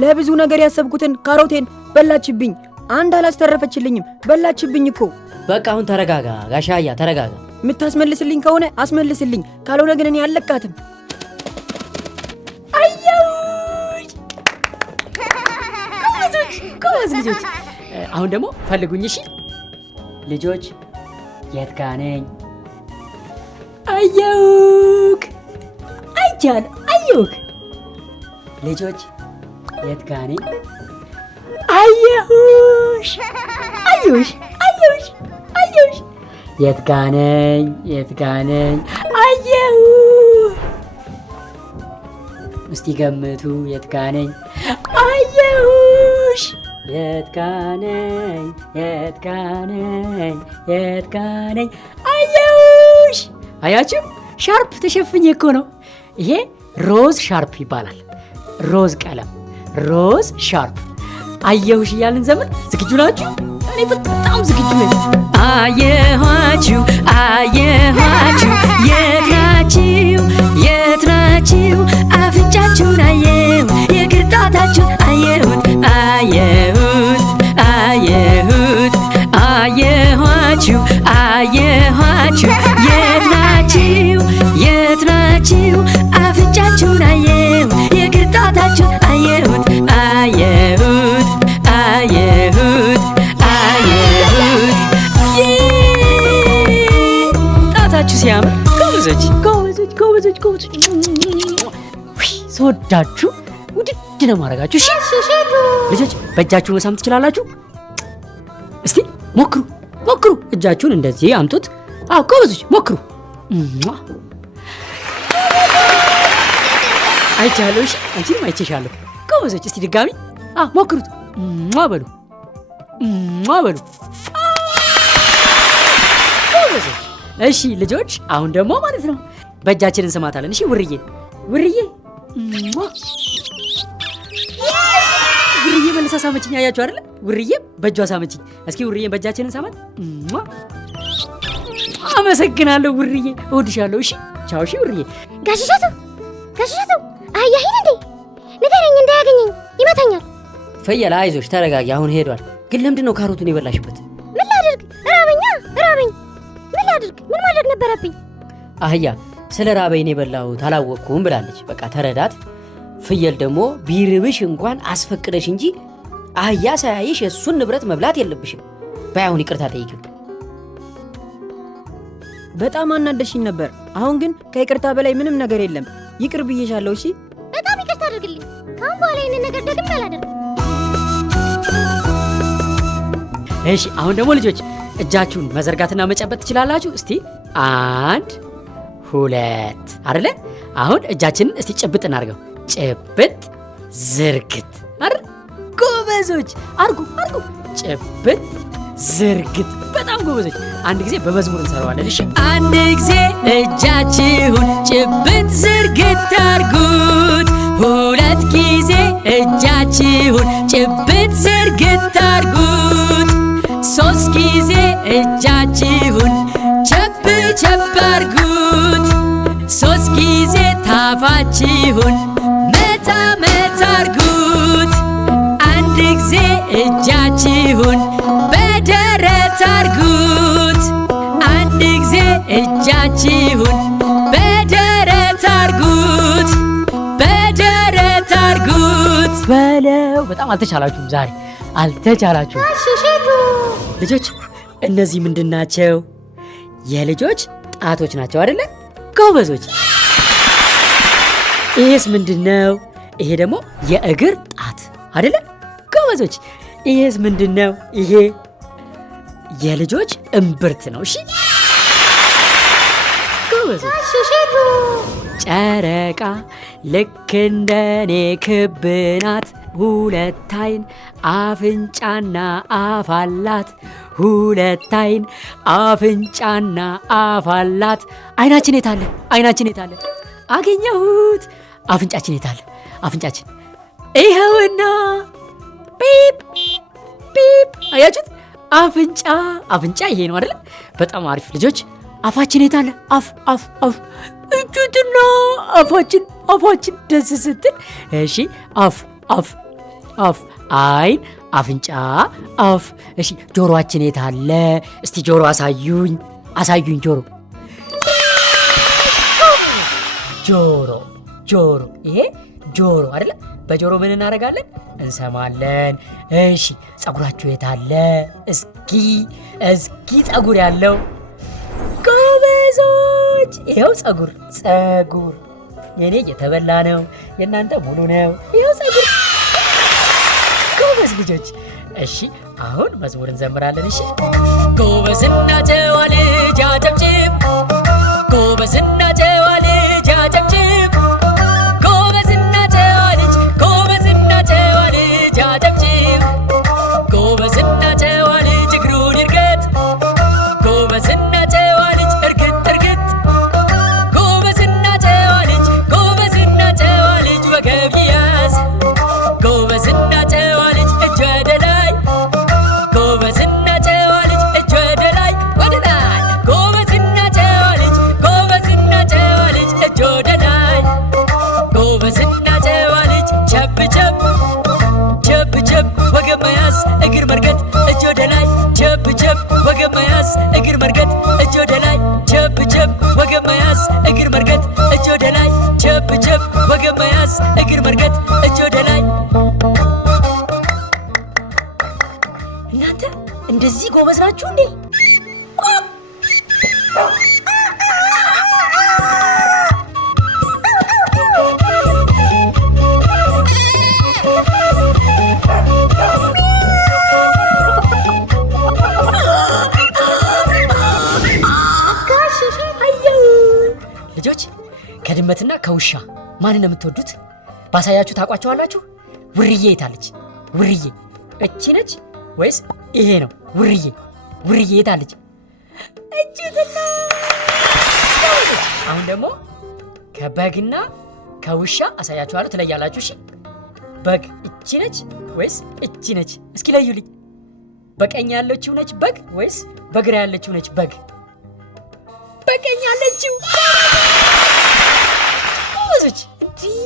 ለብዙ ነገር ያሰብኩትን ካሮቴን በላችብኝ። አንድ አላስተረፈችልኝም፣ በላችብኝ እኮ። በቃ አሁን ተረጋጋ ጋሽ አህያ ተረጋጋ። የምታስመልስልኝ ከሆነ አስመልስልኝ፣ ካልሆነ ግን እኔ አልለቃትም። ጎበዝ ልጆች። አሁን ደግሞ ፈልጉኝ። እሺ ልጆች፣ የት ጋ ነኝ? አየሁክ። ልጆች፣ የት ጋ ነኝ? አየሁሽ። የት ጋ ነኝ? አየሁ። እስቲ ገምቱ፣ የት ጋ ነኝ? አየሁሽ። የት ጋ ነኝ? አየሁሽ። አያችሁ፣ ሻርፕ ተሸፍኜ እኮ ነው። ይሄ ሮዝ ሻርፕ ይባላል። ሮዝ ቀለም፣ ሮዝ ሻርፕ። አየሁሽ እያልን ዘመን ዝግጁ ናችሁ? እኔ በጣም ዝግጁ ነኝ። አየኋችሁ የት ናችሁ? አፍንጫችሁን አየሁ፣ የግርጣታችሁን አየሁት። አየኋችሁ የት ናችሁ? አፍንጫችሁን አየሁ፣ የግርጣታችሁን አየሁት። ጣታችሁ ሲያምር ጎበዞች። ስወዳችሁ ውድድ ነው ማድረጋችሁ። እሺ ልጆች፣ በእጃችሁ መሳም ትችላላችሁ። እስቲ ሞክሩ። እጃችሁን እንደዚህ አምጡት። ጎበዞች ሞክሩ። አይቻለሁ። እሺ አንቺንም አይቼሻለሁ። ጎበዞች፣ እስቲ ድጋሚ ሞክሩት። በሉ ጎበዞች። እሺ ልጆች፣ አሁን ደግሞ ማለት ነው በእጃችን እንስማታለን። እሺ ውርዬ መልሳ ሳመችኝ። አያችሁ አይደለ? ውርዬ በእጇ ሳመችኝ። እስኪ ውርዬን በእጃችን እንሳማት። አመሰግናለሁ ውርዬ፣ እወድሻለሁ። እሺ ቻው። እሺ ውርዬ። ጋሽ እሸቱ አህያህን እንዴ ንገረኝ፣ እንዳያገኘኝ ይመታኛል። ፍየል አይዞሽ ተረጋጊ፣ አሁን ሄዷል። ግን ለምንድን ነው ካሮቱን የበላሽበት? ምን ላድርግ? ራበኝ። ምን ላድርግ? ምን ማድረግ ነበረብኝ? አህያ ስለ ራበይን የበላሁት አላወቅኩም ብላለች። በቃ ተረዳት። ፍየል ደግሞ ቢርብሽ እንኳን አስፈቅደሽ እንጂ አህያ ሳያይሽ የእሱን ንብረት መብላት የለብሽም። ባይሆን ይቅርታ ጠይቂው። በጣም አናደሽኝ ነበር። አሁን ግን ከይቅርታ በላይ ምንም ነገር የለም። ይቅር ብዬሻለሁ። እሺ በጣም ይቅርታ አድርግልኝ። ካሁን በኋላ ይህንን ነገር ደግሜ አላደርግም። እሺ አሁን ደግሞ ልጆች እጃችሁን መዘርጋትና መጨበጥ ትችላላችሁ። እስቲ 1 2 አይደለ? አሁን እጃችንን እስቲ ጭብጥ እናድርገው። ጭብጥ ዝርግት አይደል? ጎበዞች አርጉ። ጭብጥ ዝርግት። በጣም ጎበዞች። አንድ ጊዜ በመዝሙር እንሰራዋለን። እሺ አንድ ጊዜ እጃችሁን ጭብጥ ዝርግት አርጉት። 2 ጊዜ እጃችሁን ጭብጥ ዝርግት አርጉት። 3 ጊዜ እጃችሁን ቸብ አርጉት። 3 ጊዜ ታፋችሁን መታ አርጉት። 1 ጊዜ እጃችሁን በደረት አርጉት። 1 ጊዜ እጃችሁን በደረት አርጉት። በለው። በጣም አልተቻላችሁም ዛሬ። አልተቻላችሁ። ልጆች እነዚህ ምንድን ናቸው? የልጆች ጣቶች ናቸው አይደለ? ጎበዞች። ይሄስ ምንድን ነው? ይሄ ደግሞ የእግር ጣት አይደለ? ጎበዞች። ይሄስ ምንድን ነው? ይሄ የልጆች እምብርት ነው። እሺ ጎበዞች። ጨረቃ ልክ እንደኔ ክብ ናት፣ ሁለት አይን አፍንጫና አፍ አላት። ሁለት አይን አፍንጫና አፍ አላት። አይናችን የት አለ? አይናችን የት አለ? አገኘሁት። አፍንጫችን የት አለ? አፍንጫችን ይኸውና። ፒፕ ፒፕ። አያችሁት? አፍንጫ አፍንጫ ይሄ ነው አይደል? በጣም አሪፍ ልጆች። አፋችን የት አለ? አፍ አፍ አፍ። እጁትና አፋችን አፋችን ደስ ስትል። እሺ አፍ አፍ አፍ። አይን አፍንጫ አፍ። እሺ ጆሮአችን የት አለ? እስቲ ጆሮ አሳዩኝ፣ አሳዩኝ ጆሮ። ጆሮ ጆሮ። ይሄ ጆሮ አይደለ? በጆሮ ምን እናደርጋለን? እንሰማለን። እሺ ጸጉራችሁ የት አለ? እስኪ እስኪ ጸጉር ያለው ጎበዞች። ይኸው ጸጉር ጸጉር። የኔ የተበላ ነው፣ የእናንተ ሙሉ ነው። ይኸው ጸጉር። ጎበዝ ልጆች። እሺ አሁን መዝሙር እንዘምራለን። እሺ ጎበዝና ጨዋ ልጅ አጨብጭብ፣ ጎበዝና ጨዋ ልጅ አጨብጭብ፣ ጎበዝና ጨዋ ልጅ፣ ጎበዝና ጨዋ ልጅ አጨብጭብ፣ ጎበዝና ጨዋ ልጅ እግሩን ይርገጥ፣ ጎበዝና ጨዋ ልጅ እርግጥ እርግጥ፣ ጎበዝና ጨዋ ልጅ፣ ጎበዝና ጨዋ ልጅ ወገብ ይያዝ፣ ጎበዝና ጨዋ ልጅ እጅ ወደ ላይ፣ ጎበዝና ጨዋ ልጅ እጅ ወደ ላይ ወደ ላይ፣ ጎበዝና ጨዋ ልጅ፣ ጎበዝና ጨዋ ልጅ እጅ ወደ ላይ፣ ጎበዝና ጨዋ ልጅ ቸብ ቸብ ቸብ ቸብ ወገብ መያዝ እግር መርገጥ እጅ ወደ ላይ፣ ቸብ ቸብ ወገብ መያዝ እግር መርገጥ እጅ ወደ ላይ፣ ቸብ ቸብ ወገብ መያዝ እግር መርገጥ እጅ ወደ ላይ፣ ቸብ ቸብ ወገብ መያዝ እግር መርገጥ እጅ ወደ ላይ። እናንተ እንደዚህ ጎበዝ ናችሁ እንዴ? ልጆች ከድመትና ከውሻ ማንን ነው የምትወዱት? ባሳያችሁ ታውቋቸዋላችሁ? ውርዬ የታለች? ውርዬ እቺ ነች ወይስ ይሄ ነው? ውርዬ ውርዬ የታለች? እጁትና። አሁን ደግሞ ከበግና ከውሻ አሳያችኋለሁ፣ ትለያላችሁ። እሺ በግ እቺ ነች ወይስ እቺ ነች? እስኪ ለዩልኝ። በቀኝ ያለችው ነች በግ ወይስ በግራ ያለችው ነች በግ? በቀኝ ያለችው። ጎበዞች። እንዲህ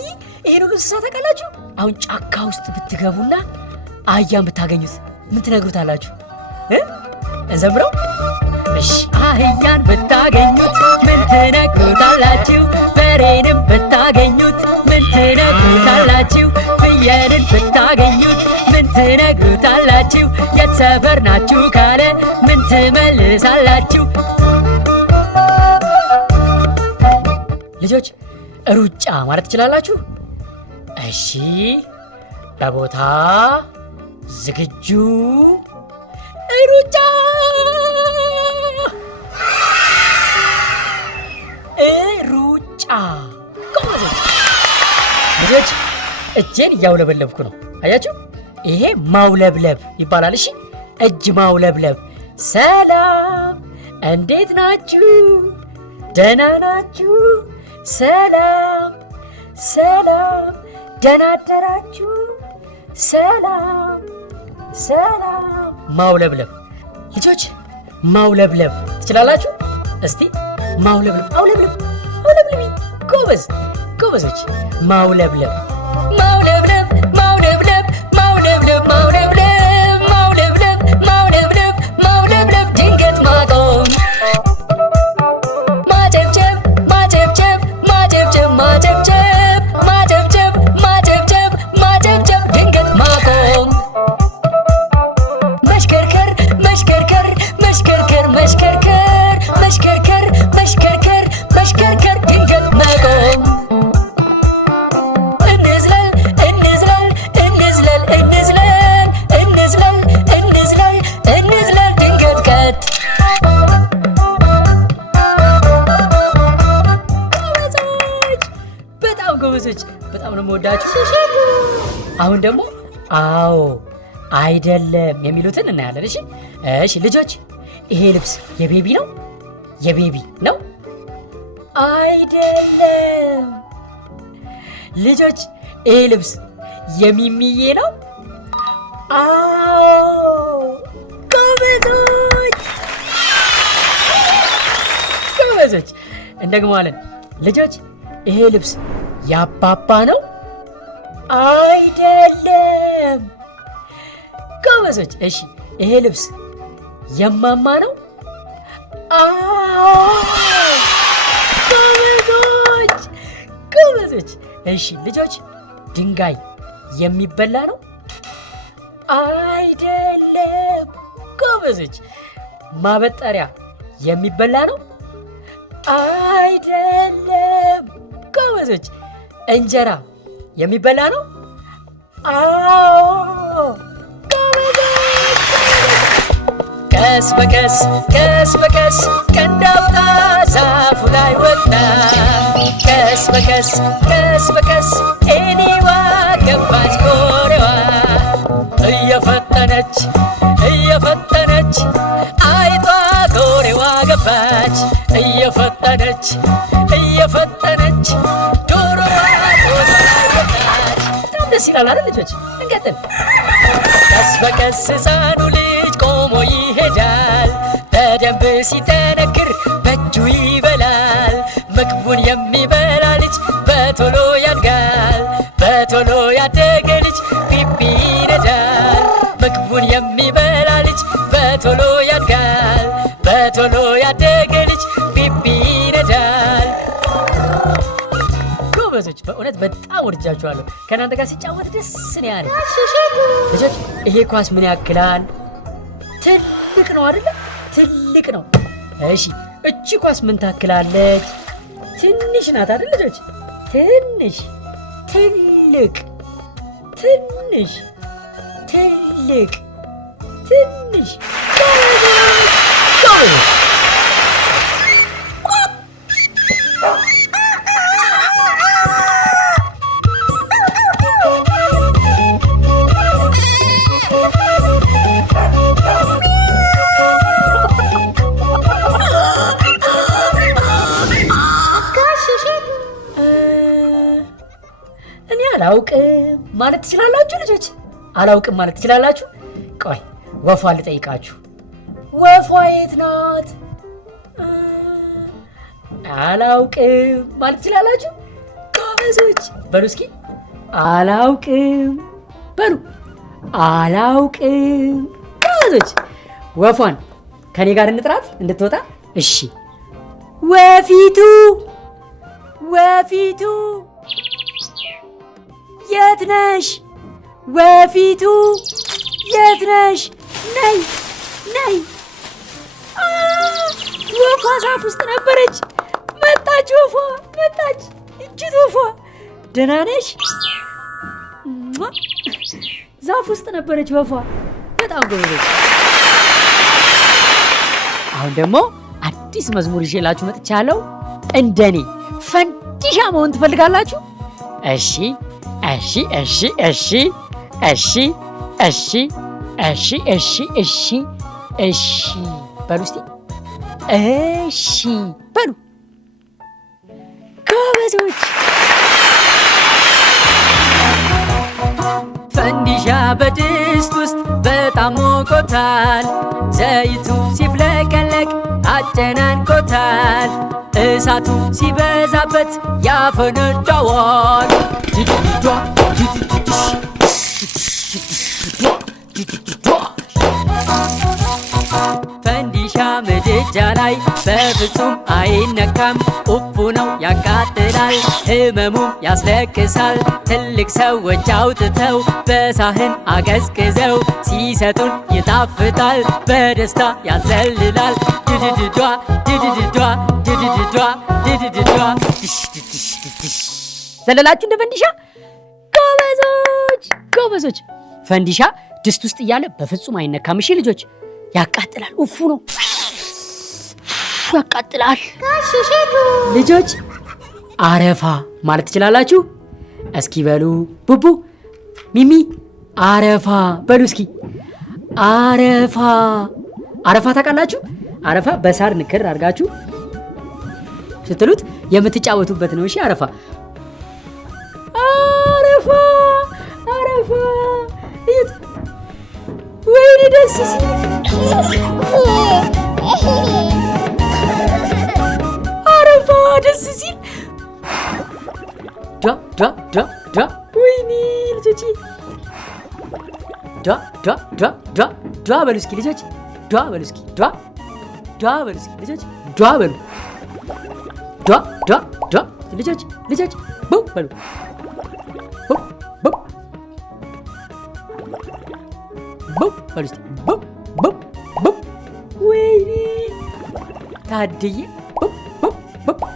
ይሄን ሁሉ እንስሳ ታውቃላችሁ? አሁን ጫካ ውስጥ ብትገቡና አህያን ብታገኙት ምን ትነግሩታላችሁ? እንዘምረው። እሺ አህያን ብታገኙት ምን ትነግሩታላችሁ? በሬንም ብታገኙት ምን ትነግሩታላችሁ? ፍየልን ብታገኙት ምን ትነግሩታላችሁ? የት ሰፈር ናችሁ ካለ ምን ትመልሳላችሁ? ልጆች ሩጫ ማለት ትችላላችሁ? እሺ በቦታ ዝግጁ ሩጫ። ሩጫ። ጎበዞች። ልጆች እጄን እያውለበለብኩ ነው፣ አያችሁ? ይሄ ማውለብለብ ይባላል። እሺ እጅ ማውለብለብ። ሰላም፣ እንዴት ናችሁ? ደህና ናችሁ? ሰላም ሰላም፣ ደህና አደራችሁ? ሰላም ሰላም። ማውለብለብ። ልጆች ማውለብለብ ትችላላችሁ? እስቲ ማውለብለብ። አውለብለብ አውለብለቢ። ጎበዝ ጎበዞች። ማውለብለብ ማውለብለብ ማውለብለብ ማውለብለብ ማውለብለብ ማውለብለብ ማውለብለብ ማውለብለብ። ድንገት ማቆም ማጨብጨብ ማጨብጨብ ማጨብጨብ ማጨብጨብ ማጨብጨብ ማጨብጨብ ማጨብጨብ። ድንገት ማቆም ጎበዞች፣ በጣም ነው የምወዳችሁ። አሁን ደግሞ አዎ አይደለም የሚሉትን እናያለን። እሺ ልጆች፣ ይሄ ልብስ የቤቢ ነው? የቤቢ ነው? አይደለም። ልጆች፣ ይሄ ልብስ የሚሚዬ ነው? አዎ። ጎበዞች፣ እንደግመዋለን። ልጆች፣ ይሄ ልብስ ያባባ ነው? አይደለም። ጎበዞች፣ እሺ ይሄ ልብስ የማማ ነው? ጎበዞች፣ እሺ ልጆች፣ ድንጋይ የሚበላ ነው? አይደለም። ጎበዞች፣ ማበጠሪያ የሚበላ ነው? አይደለም። ጎበዞች፣ እንጀራ የሚበላ ነው? አዎ። ቀስ በቀስ ቀንድ አውጣ ዛፉ ላይ ወጣ። ቀስ በቀስ እኔዋ ገባች ጎሬዋ። እየፈጠነች አይጧ ጎሬዋ ገባች። እየፈጠነች ዶሮዋ ቦታ ላይ ወጣች። በጣም ደስ ይላል አይደል ልጆች? እንቀጥል። ቀስ በቀስ ሕፃኑ ልጅ ቆሞ ይሄዳል። በደንብ ሲጠነክር በእጁ ይበላል። ምግቡን የሚበላ ልጅ በቶሎ ያድጋል። በቶሎ ያደገ ልጅ ፒፒ ይነዳል። ምግቡን የሚበላ ልጅ በቶሎ ያድጋል። በቶሎ ያደገ ልጅ ፒፒ ይነዳል። ጎበዞች፣ በእውነት በጣም ወድጃችኋለሁ። ከእናንተ ጋር ሲጫወት ደስ ነው ያለ። ልጆች፣ ይሄ ኳስ ምን ያክላል? ትልቅ ነው አይደለ? ትልቅ ነው። እሺ እቺ ኳስ ምን ታክላለች? ትንሽ ናት አይደል ልጆች? ትንሽ፣ ትልቅ፣ ትንሽ፣ ትልቅ፣ ትንሽ። አላውቅም ማለት ትችላላችሁ ልጆች? አላውቅም ማለት ትችላላችሁ? ቆይ ወፏ ልጠይቃችሁ። ወፏ የት ናት? አላውቅም ማለት ትችላላችሁ? ጎበዞች፣ በሉ እስኪ አላውቅም በሉ። አላውቅም። ጎበዞች፣ ወፏን ከኔ ጋር እንጥራት እንድትወጣ። እሺ፣ ወፊቱ፣ ወፊቱ የት ነሽ? ወፊቱ የት ነሽ? ነይ ነይ። ወፏ ዛፍ ውስጥ ነበረች። መጣች፣ ወፏ መጣች። እጅት ወፏ ደህና ነሽ? ዛፍ ውስጥ ነበረች ወፏ። በጣም ጎበዞች። አሁን ደግሞ አዲስ መዝሙር ይዤላችሁ መጥቻለሁ። እንደኔ ፈንዲሻ መሆን ትፈልጋላችሁ? እሺ እሺ እሺ እሺ እሺ እሺ እሺ እሺ እሺ እሺ በሉ እስቲ። እሺ በሉ ጎበዞች። ፈንዲሻ በድስት ውስጥ በጣም ሞቆታል። ዘይቱ ሲፍለቀለቅ አጨናንቆታል። እሳቱ ሲበዛበት ያፈነዳዋል። ፈንዲሻ ምድጃ ላይ በፍጹም አይነካም። ኡፉ ነው ያቃጥላል፣ ህመሙም ያስለቅሳል። ትልቅ ሰዎች አውጥተው በሳህን አቀዝቅዘው ሲሰጡን ይጣፍጣል፣ በደስታ ያዘልላል። ድድድዷ ድድድዷ ድድድዷ ድድድዷ። ዘለላችሁ እንደ ፈንዲሻ? ጎበዞች ጎበዞች። ፈንዲሻ ድስት ውስጥ እያለ በፍጹም አይነካም። እሺ ልጆች፣ ያቃጥላል። ኡፉ ነው ያቃጥላል። ልጆች አረፋ ማለት ትችላላችሁ? እስኪ በሉ ቡቡ ሚሚ አረፋ በሉ እስኪ አረፋ። አረፋ ታውቃላችሁ? አረፋ በሳር ንክር አድርጋችሁ ስትሉት የምትጫወቱበት ነው። እሺ አረፋ አረፋ አረፋ። ወይኔ ደስ ሲል አረፋ ደስ ሲል ዳ ዳ ዳ ዳ። ወይኔ ልጆቼ ዳ ዳ ዳ ዳ ዳ በሉ እስኪ ልጆች ዳ በሉ እስኪ ዳ ዳ በሉ እስኪ ልጆች ዳ በሉ ዳ ዳ ዳ ልጆች ቡ በሉ ቡ ቡ ቡ በሉ እስኪ ቡ ቡ ቡ። ወይኔ ታድዬ ቡ ቡ ቡ።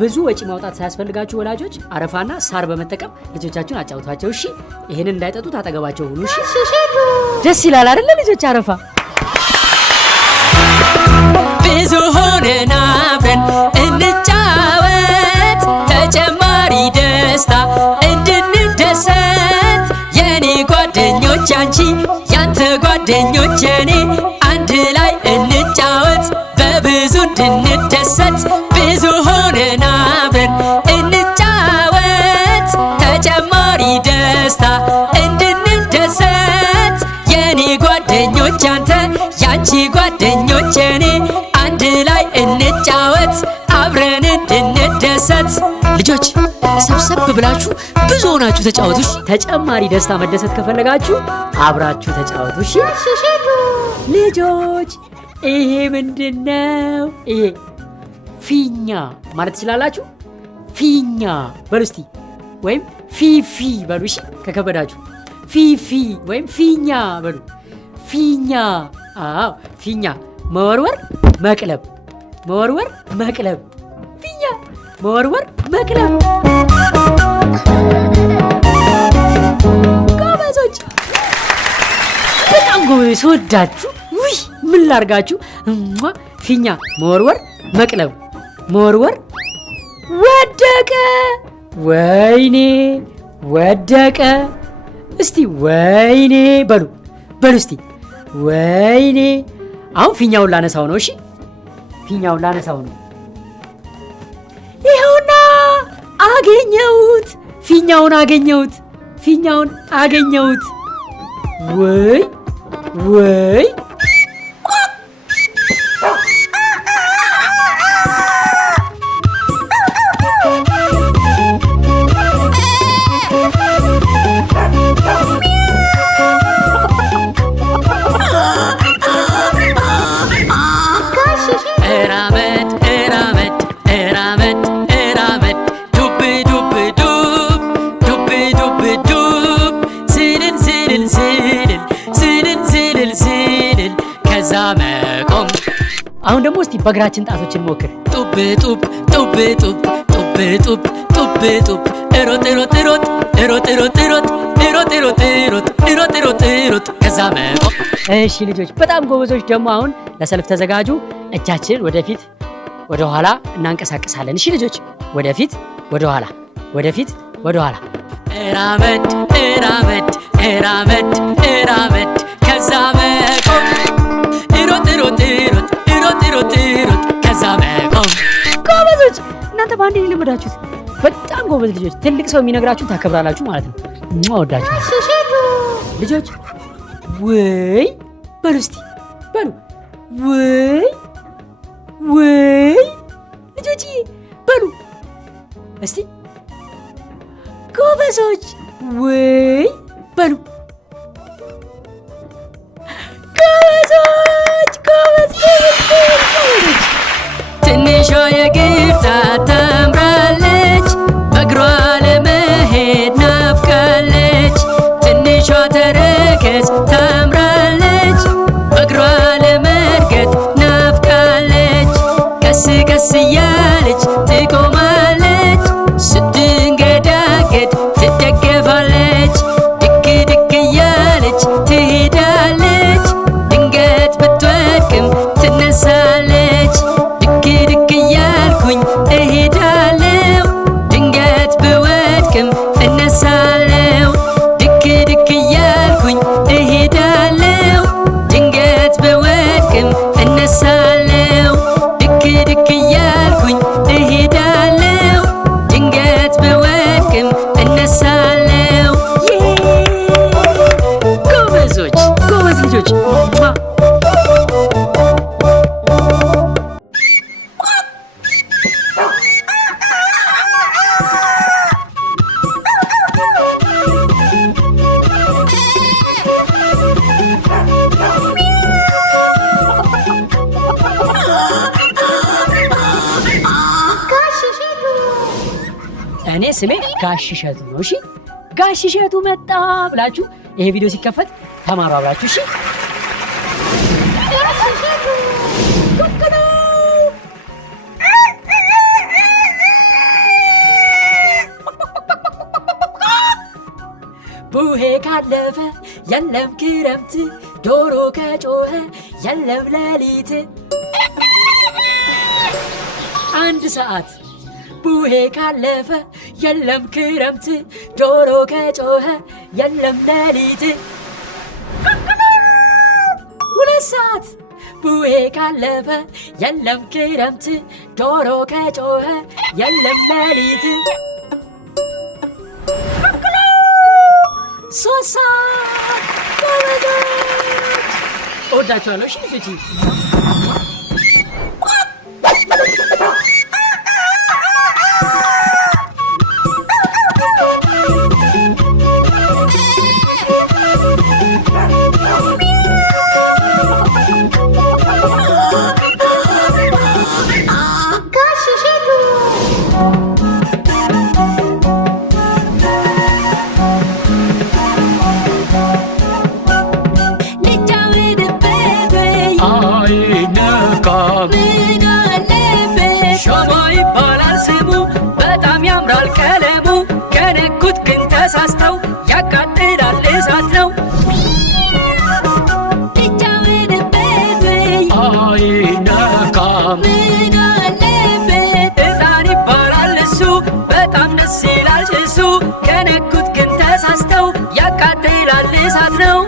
ብዙ ወጪ ማውጣት ሳያስፈልጋችሁ ወላጆች አረፋና ሳር በመጠቀም ልጆቻችሁን አጫውቷቸው። እሺ ይሄንን እንዳይጠጡት አጠገባቸው ሁኑ። እሺ ደስ ይላል አይደለ ልጆች? አረፋ ብዙ ሆነን አብረን እንጫወት ተጨማሪ ደስታ እንድንደሰት የኔ ጓደኞች አንቺ ያንተ ጓደኞች የኔ አንድ ላይ እንጫወት በብዙ እንድንደሰት ብዙ ሆነን አብረን እንጫወት ተጨማሪ ደስታ እንድንደሰት የኔ ጓደኞች አንተ ያንቺ ጓደኞች የኔ አንድ ላይ እንጫወት አብረን እንድንደሰት። ልጆች ሰብሰብ ብላችሁ ብዙ ሆናችሁ ተጫወቱ። ተጨማሪ ደስታ መደሰት ከፈለጋችሁ አብራችሁ ተጫወቱ። እሺ ልጆች ይሄ ምንድነው? ይሄ ፊኛ ማለት ትችላላችሁ። ፊኛ በሉ እስቲ ወይም ፊፊ በሉ። እሺ ከከበዳችሁ ፊፊ ወይም ፊኛ በሉ። ፊኛ አዎ ፊኛ መወርወር መቅለብ መወርወር መቅለብ ፊኛ መወርወር መቅለብ። ጎበዞች በጣም ጎበዞች ስወዳችሁ። ውይ ምን ላርጋችሁ? ፊኛ መወርወር መቅለብ መወርወር ወደቀ። ወይኔ ወደቀ። እስቲ ወይኔ በሉ በሉ እስቲ ወይኔ። አሁን ፊኛውን ላነሳው ነው። እሺ ፊኛውን ላነሳው ነው። ይኸውና አገኘሁት። ፊኛውን አገኘሁት። ፊኛውን አገኘሁት። ወይ ወይ አሁን ደግሞ እስቲ በእግራችን ጣቶችን ሞክር። ጡብ ጡብ ጡብ ጡብ ጡብ ጡብ ጡብ ጡብ ሮጥ ሮጥ ሮጥ ሮጥ ሮጥ ሮጥ ሮጥ ሮጥ ሮጥ ሮጥ ሮጥ ከዛ መቆም። እሺ ልጆች በጣም ጎበዞች። ደግሞ አሁን ለሰልፍ ተዘጋጁ። እጃችንን ወደፊት ወደ ኋላ እናንቀሳቀሳለን። እሺ ልጆች ወደፊት ወደ ኋላ ወደፊት ወደ ኋላ። እራመድ እራመድ እራመድ እራመድ ከዛ መቆም ሮጥ ሮጥ ሮጥ ሮጥ ሮጥ ሮጥ ከዛ መቆም። ጎበዞች እናንተ በአንድ የለመዳችሁት በጣም ጎበዝ ልጆች። ትልቅ ሰው የሚነግራችሁን ታከብራላችሁ ማለት ነው። ወዳችሁ ልጆች ወይ በሉ እስቲ በሉ ወይ ወይ ልጆች በሉ እስቲ ጎበዞች ወይ በሉ ጎበዞች ጎበዝ ጎበዞች። ትንሿ የግር ጣት ታምራለች በእግሯ ለመሄድ ናፍቃለች። ትንሿ ተረከዝ ታምራለች በእግሯ ለመርገጥ ናፍቃለች። ቀስ ቀስ እያለች ትቆማለች ስትንገዳገድ ትደገፋለች። ድክ ድክ እያለች ትሄዳለች ድንገት ብትወድቅም ትነሳለች። ድክ ድክ እያልኩኝ እሄዳ እኔ ስሜ ጋሽ እሸቱ ነው። እሺ ጋሽ እሸቱ መጣ ብላችሁ ይሄ ቪዲዮ ሲከፈት ተማሩ አብራችሁ። እሺ ቡሄ ካለፈ የለም ክረምት፣ ዶሮ ከጮኸ የለም ሌሊት። አንድ ሰዓት ቡሄ ካለፈ የለም ክረምት፣ ዶሮ ከጮኸ የለም ሌሊት። 2 ሰዓት ቡሄ ካለፈ የለም ክረምት፣ ዶሮ ከጮኸ የለም ሌሊት። 3 ሰዓት እወዳቸዋለሁ። እሺ ልጆቼ ሻማ ይባላል ስሙ፣ በጣም ያምራል ቀለሙ። ከነኩት ግን ተሳስተው ያቃጥላል እሳት ነው። ልጫወትበት ወይ አይነካም፣ ምን አለበት እጣን ይባላል እሱ፣ በጣም ደስ ይላል ጭሱ። ከነኩት ግን ተሳስተው ያቃጥላል እሳት ነው።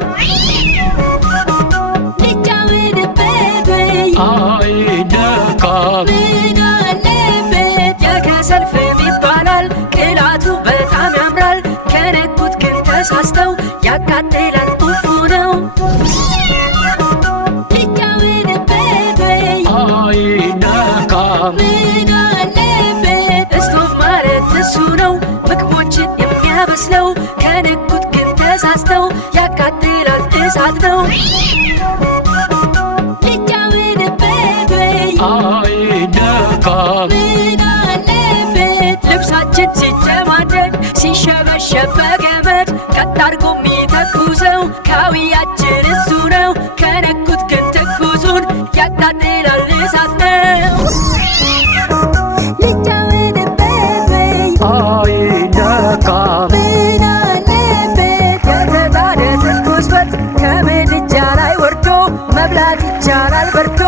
ልጫወትበት ወይ አይነካም፣ የከሰል ፍም ይባላል ቅላቱ በጣም ያምራል። ከነኩት ግን ተሳስተው ያቃጥላል ኡፉ ነው። ልጫወትበት ወይ አይነካም፣ ምን አለበት እስቶቭ ማለት እሱ ነው ምግቦችን የሚያበስለው። ከነኩት ግን ተሳስተው ያቃጥላል እሳት ነው። ልጫወትበት ወይ አይነካም፣ ልብሳችን ሲጨማደድ ሲሸበሸብ በገመድ ቀጥ አድርጎ የሚተኩሰው ካውያችን እሱ ነው። ከነኩት ግን ትኩሱን ያቃጥላል እሳት ነው። ልጫወትበት ወይ አይነካም፣ ምን አለበት ከተጣደ ትኩስ ወጥ ከምድጃ ላይ ወርዶ መብላት ይቻላል በርዶ።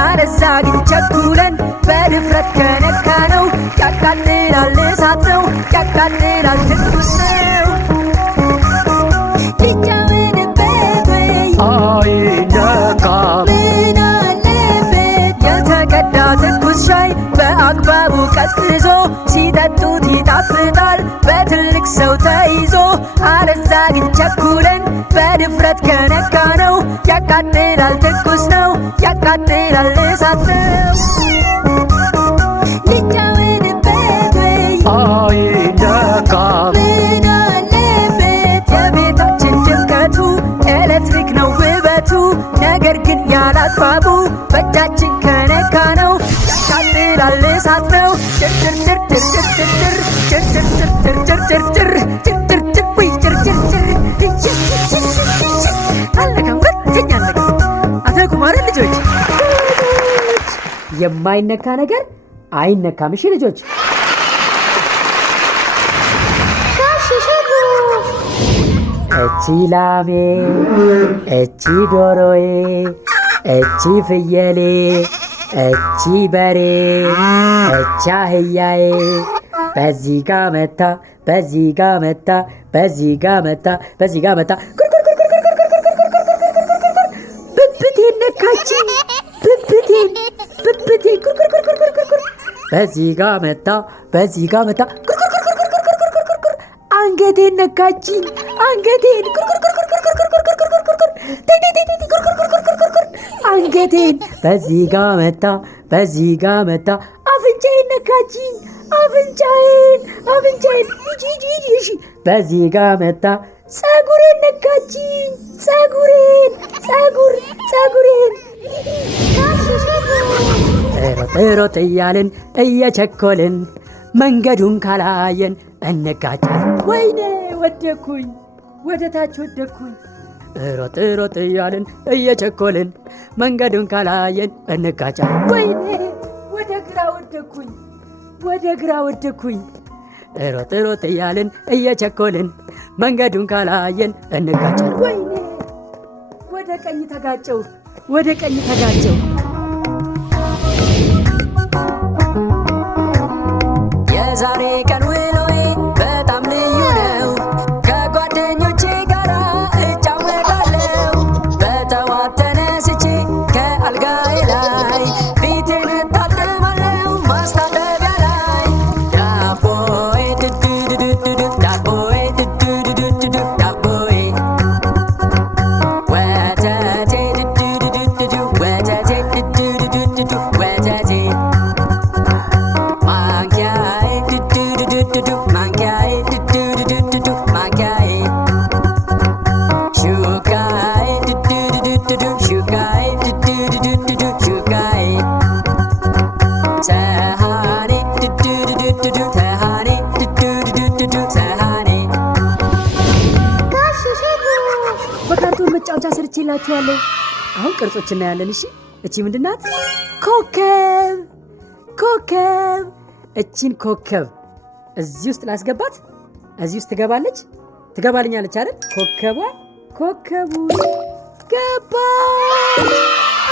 አለዛ ግን ቸኩለን በድፍረት ከነካ ነው ያቃጥላል እሳት ነው፣ ያቃጥላል ትኩስ ነው። ልጫወትበት ወይ አይነካም፣ ምን አለበት የተቀዳ ትኩስ ሻይ በአግባቡ ቀዝቅዞ ሲጠጡት ይጣፍጣል በትልቅ ሰው ተይዞ። አለዛ ግን ቸኩለን በድፍረት ከነካ ነው ያቃጥላል ትኩስ ነው፣ ያቃጥላል እሳት ነው። ልጫወትበት ወይ አይነካም፣ ምን አለበት የቤታችን ድምቀቱ ኤሌክትሪክ ነው ውበቱ። ነገር ግን ያላግባቡ በእጃችን ከነካ ነው ያቃጥላል እሳት ነው። ልጆች የማይነካ ነገር አይነካም። እሺ ልጆች እቺ ላሜ፣ እቺ ዶሮዬ፣ እቺ ፍየሌ፣ እቺ በሬ፣ እቺ አህያዬ በዚህ ጋ መታ፣ በዚህ ጋ መታ፣ በዚህ ጋ መታ፣ በዚህ ጋ መታ። ብብቴን ነካችኝ፣ ብብቴን በዚህ ጋ መታ፣ በዚህ ጋ መታ። አንገቴን ነካችኝ፣ አንገቴን አንገቴን በዚህ ጋ መታ፣ በዚህ ጋ መታ። አፍንጫዬን ነካችኝ፣ አፍንጫዬን እሺ በዚህ ጋ መታ። ፀጉሬን ነካችኝ፣ ፀጉሬን ሮጥ እያልን እየቸኮልን መንገዱን ካላየን እንጋጫለን። ወይኔ ወደኩኝ፣ ወደ ታች ወደኩኝ። ሮጥ ሮጥ እያልን እየቸኮልን መንገዱን ካላየን እንጋጫለን። ወይኔ ወደ ግራ ወደኩኝ፣ ወደ ግራ ወደኩኝ። ሮጥ ሮጥ እያልን እየቸኮልን መንገዱን ካላየን እንጋጫለን። ወይኔ ወደ ቀኝ ተጋጨው፣ ወደ ቀኝ ተጋጨው። የዛሬ ቀን ውሎዬ በጣም ልዩ ነው። ከጓደኞቼ ጋር እጫወታለሁ። በጠዋት ተነስቼ ከአልጋዬ ላይ ፊቴን እታጠባለሁ ማስታጠቢያ ላይ። ዳቦዬ ድድድድድድ ዳቦዬ ድድድድድድ ዳቦዬ ወተቴ ድድድድድድ ወተቴ ድድድድድድ ወተቴ ማንኪያዬ ድድድድድድ ማንኪያዬ ድድድድድድ ማንኪያዬ ሹካዬ ድድድድድድ ሹካዬ ድድድድድድ ሹካዬ ሰሃኔ ድድድድድድ ሰሃኔ ድድድድድድ ሰሃኔ። ጋሽ እሸቱ በካርቶን መጫወቻ ሰርቼላችኋለሁ። አሁን ቅርጾች እናያለን። እሺ እቺ ምንድናት? ኮከብ ኮከብ። እቺን ኮከብ እዚህ ውስጥ ላስገባት። እዚህ ውስጥ ትገባለች፣ ትገባልኛለች አይደል? ኮከቧ ኮከቡ ገባ።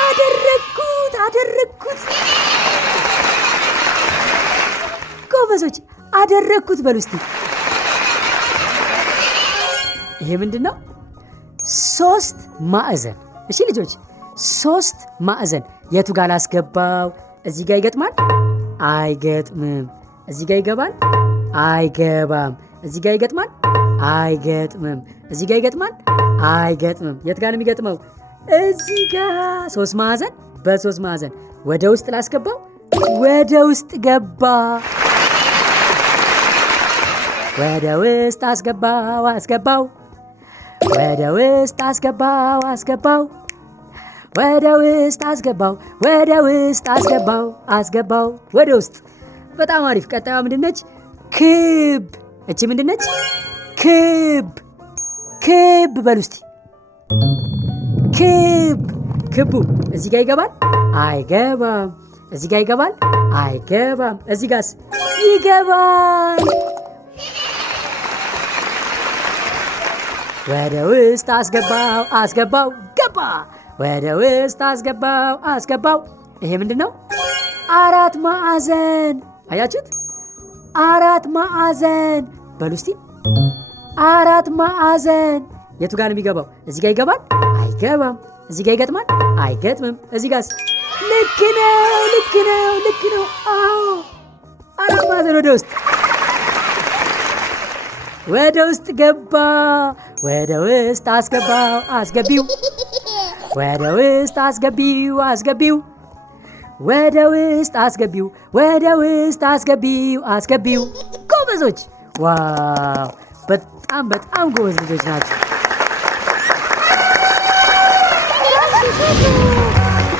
አደረግኩት አደረግኩት። ጎበዞች አደረግኩት በሉ እስቲ። ይሄ ምንድን ነው? 3 ማዕዘን። እሺ ልጆች 3 ማዕዘን። የቱ ጋር ላስገባው? እዚህ ጋር ይገጥማል? አይገጥምም። እዚህ ጋር ይገባል? አይገባም። እዚህ ጋር ይገጥማል? አይገጥምም። እዚህ ጋር ይገጥማል? አይገጥምም። የት ጋር ነው የሚገጥመው? እዚህ ጋር 3 ማዕዘን በ3 ማዕዘን። ወደ ውስጥ ላስገባው? ወደ ውስጥ ገባ። ወደ ውስጥ አስገባው አስገባው። ወደ ውስጥ አስገባው አስገባው። ወደ ውስጥ አስገባው ወደ ውስጥ አስገባው አስገባው ወደ ውስጥ። በጣም አሪፍ። ቀጣዩ ምንድነች? ክብ። እቺ ምንድነች? ክብ ክብ በሉ እስቲ። ክብ ክቡ እዚህ ጋር ይገባል? አይገባም። እዚህ ጋር ይገባል? አይገባም። እዚህ ጋርስ ይገባል። ወደ ውስጥ አስገባው አስገባው ገባ። ወደ ውስጥ አስገባው አስገባው። ይሄ ምንድን ነው? 4 ማዕዘን። አያችሁት? 4 ማዕዘን በሉ እስቲ። 4 ማዕዘን። የቱ ጋር ነው የሚገባው? እዚህ ጋር ይገባል? አይገባም። እዚህ ጋር ይገጥማል? አይገጥምም። እዚህ ጋርስ? ልክ ነው ልክ ነው ልክ ነው። አዎ 4 ማዕዘን ወደ ውስጥ ወደ ውስጥ ገባ። ወደ ውስጥ አስገባው አስገቢው። ወደ ውስጥ አስገቢው አስገቢው። ወደ ውስጥ አስገቢው ወደ ውስጥ አስገቢው አስገቢው። ጎበዞች! ዋው! በጣም በጣም ጎበዝ ልጆች ናቸው።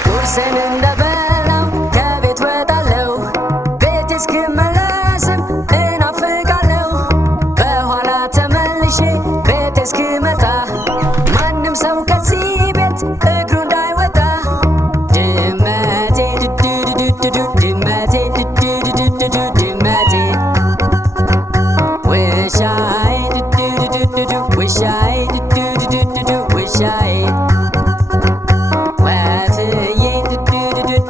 ቁርሴን እንደበላው ከቤት ወጣለሁ። ቤት እስክመለስም እናፍቃለሁ። በኋላ ተመልሼ ቤት እስክመጣ ማንም ሰው ከዚህ ቤት እግሩ እንዳይወጣ። ድመቴ ድድድድድዱ ድመቴ ድድድድድዱ ድመቴ ውሻዬ ድድድድድዱ ውሻዬ ድድድድድዱ ውሻዬ ወትዬ ድድድድዱ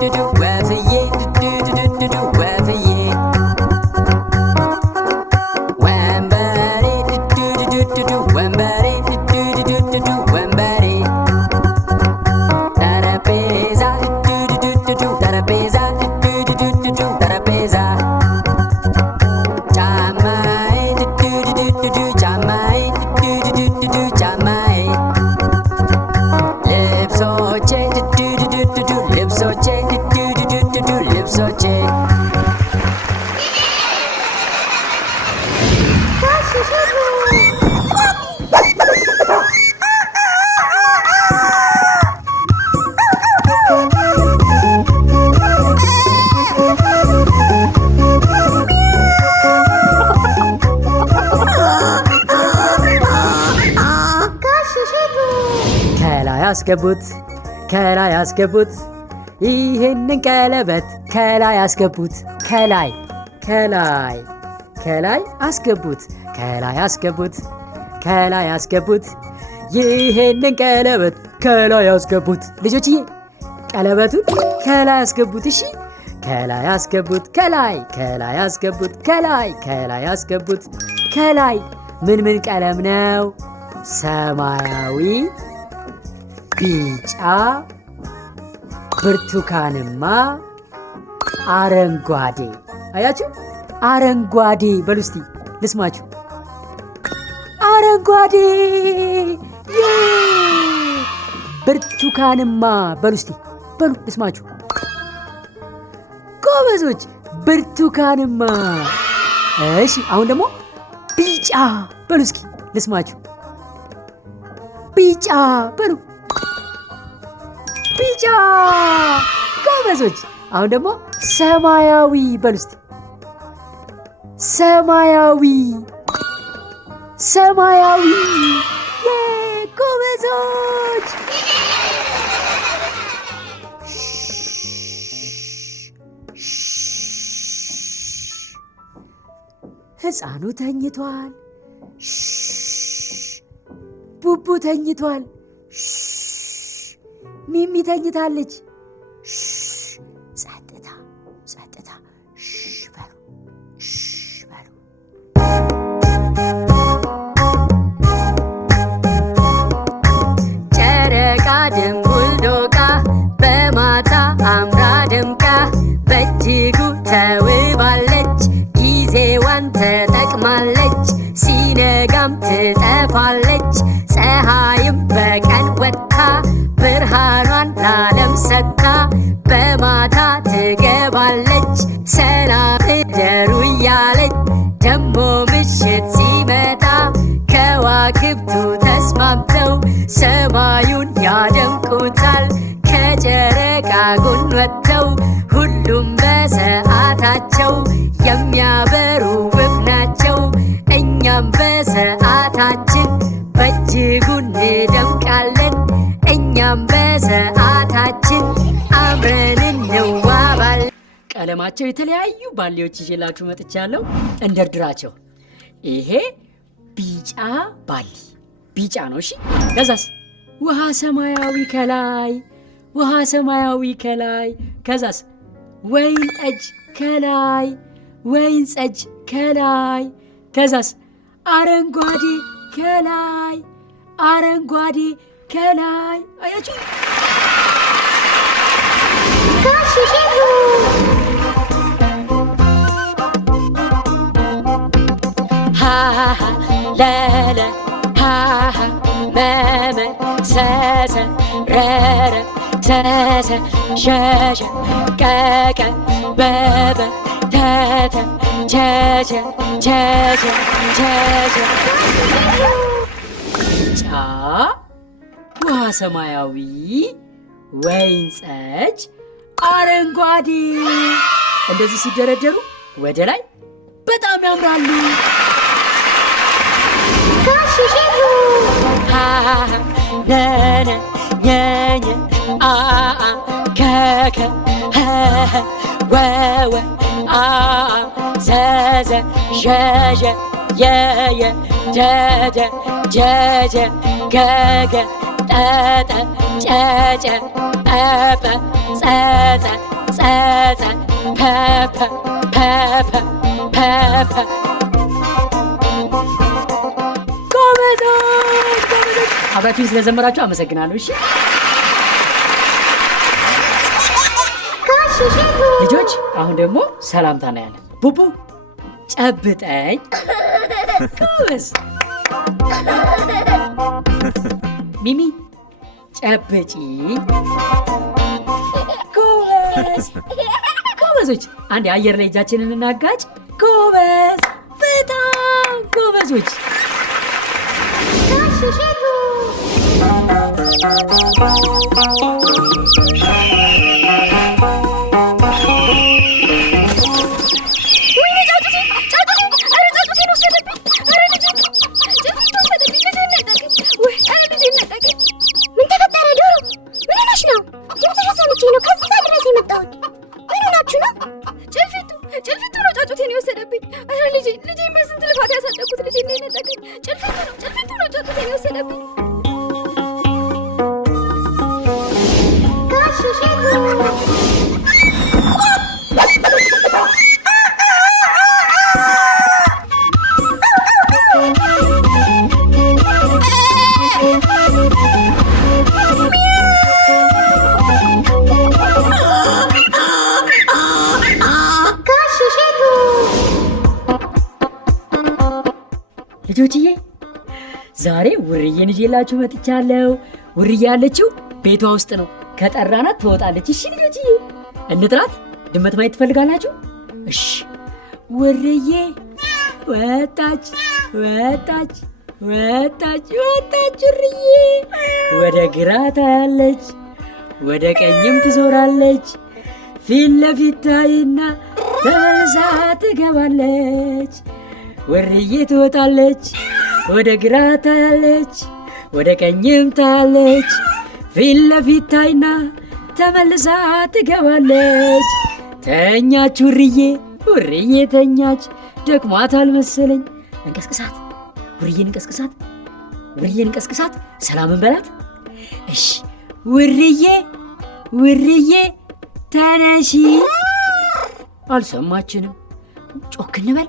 አስገቡት፣ ከላይ አስገቡት። ይህንን ቀለበት ከላይ አስገቡት፣ ከላይ ከላይ ከላይ አስገቡት፣ ከላይ አስገቡት፣ ከላይ አስገቡት። ይህንን ቀለበት ከላይ አስገቡት። ልጆችዬ ቀለበቱን ከላይ አስገቡት። እሺ ከላይ አስገቡት፣ ከላይ ከላይ አስገቡት፣ ከላይ ከላይ አስገቡት። ከላይ ምን ምን ቀለም ነው? ሰማያዊ፣ ቢጫ፣ ብርቱካንማ፣ አረንጓዴ። አያችሁ? አረንጓዴ በሉ እስቲ ልስማችሁ። አረንጓዴ። ብርቱካንማ በሉ እስቲ በሉ ልስማችሁ። ጎበዞች፣ ብርቱካንማ። እሺ አሁን ደግሞ ቢጫ በሉ እስኪ ልስማችሁ። ቢጫ በሉ። ቢጫ። ጎበዞች። አሁን ደግሞ ሰማያዊ በሉ እስቲ። ሰማያዊ ሰማያዊ። ጎበዞች። ሕፃኑ ተኝቷል። ቡቡ ተኝቷል። ሚሚ ተኝታለች። ጸጥታ ጸጥታ በሉ በሉ። ጨረቃ ድንቡል ዶቃ በማታ አምራ ደምቃ በእጅጉ ተውባለች። ጊዜዋን ተጠቅማለች። ሲነጋም ትጠፋለች። ፀሐይም በቀን ወጥታ ብርሃኗን ላለም ሰጥታ በማታ ትገባለች። ሰላም እደሩ እያለች ደሞ ምሽት ሲመጣ ከዋክብቱ ተስማምተው ሰማዩን ያደምቁታል። ከጨረቃ ጎን ወጥተው ሁሉም በሰዓታቸው የሚያበሩ ውብ ናቸው። እኛም በሰዓታችን በእጅጉ እንደምቃለን። እኛም በሰዓታችን አብረን እንዋባለን። ቀለማቸው የተለያዩ ባሌዎች ይዤላችሁ መጥቻለሁ። እንደርድራቸው። ይሄ ቢጫ ባሊ ቢጫ ነው። እሺ ከዛስ ውሃ ሰማያዊ ከላይ ውሃ ሰማያዊ ከላይ። ከዛስ ወይን ጠጅ ከላይ ወይን ጠጅ ከላይ። ከዛስ አረንጓዴ ከላይ አረንጓዴ ከላይ። አያችሁ? ሃሃ ለለ ሃሃ መመ ሰሰ ረረ ሰሰ ሸሸ ቀቀ በበ ተተ ቸቸ ቸቸ ቸቸ። ቢጫ ውሃ ሰማያዊ ወይን ጠጅ አረንጓዴ። እንደዚህ ሲደረደሩ ወደ ላይ በጣም ያምራሉ። ሃሃ ነነ ኘኘ አአ ከከ ሀሀ ወወ አአ ዘዘ ዠዠ የየ ጀጀ ጀጀ ገገ ጠጠ ጨጨ ጰጰ ጸጸ ጸጸ ፐፐ ፐፐ ፐፐ። ጎበዞች ጎበዞች። አብራችሁን ስለዘመራችሁ አመሰግናለሁ። እሺ ልጆች፣ አሁን ደግሞ ሰላምታ ነው ያለን። ቡቡ ጨብጠኝ። ጎበዝ። ሚሚ ጨብጪ። ጎበዝ ጎበዞች። አንድ አየር ላይ እጃችንን እናጋጭ። ጎበዝ፣ በጣም ጎበዞች። ምን ተፈጠረ ዶሮ? ልጄ በስንት ልፋት ያሳደግኩት ልጄ እንደነጠቀኝ ጭልፊቱ ነው ጫጩቴን የወሰደብኝ። ጋሽ ልጆችዬ ዛሬ ውርዬን ይዤላችሁ መጥቻለሁ። ውርዬ ያለችው ቤቷ ውስጥ ነው። ከጠራናት ትወጣለች። እሺ ልጆችዬ እንጥራት። ድመት ማየት ትፈልጋላችሁ? እሺ ውርዬ ወጣች ወጣች ወጣች ወጣች። ውርዬ ወደ ግራ ታያለች፣ ወደ ቀኝም ትዞራለች። ፊት ለፊት ታይና ተመልሳ ትገባለች። ውርዬ ትወጣለች፣ ወደ ግራ ታያለች፣ ወደ ቀኝም ታያለች። ፊት ለፊት ታይና ተመልሳ ትገባለች። ተኛች ውርዬ ተኛች። ደክሟታል መሰለኝ። እንቀስቅሳት ውርዬን፣ እንቀስቅሳት። ሰላምን በላት። እሺ ውርዬ ተነሺ። አልሰማችንም። ጮክ እንበል።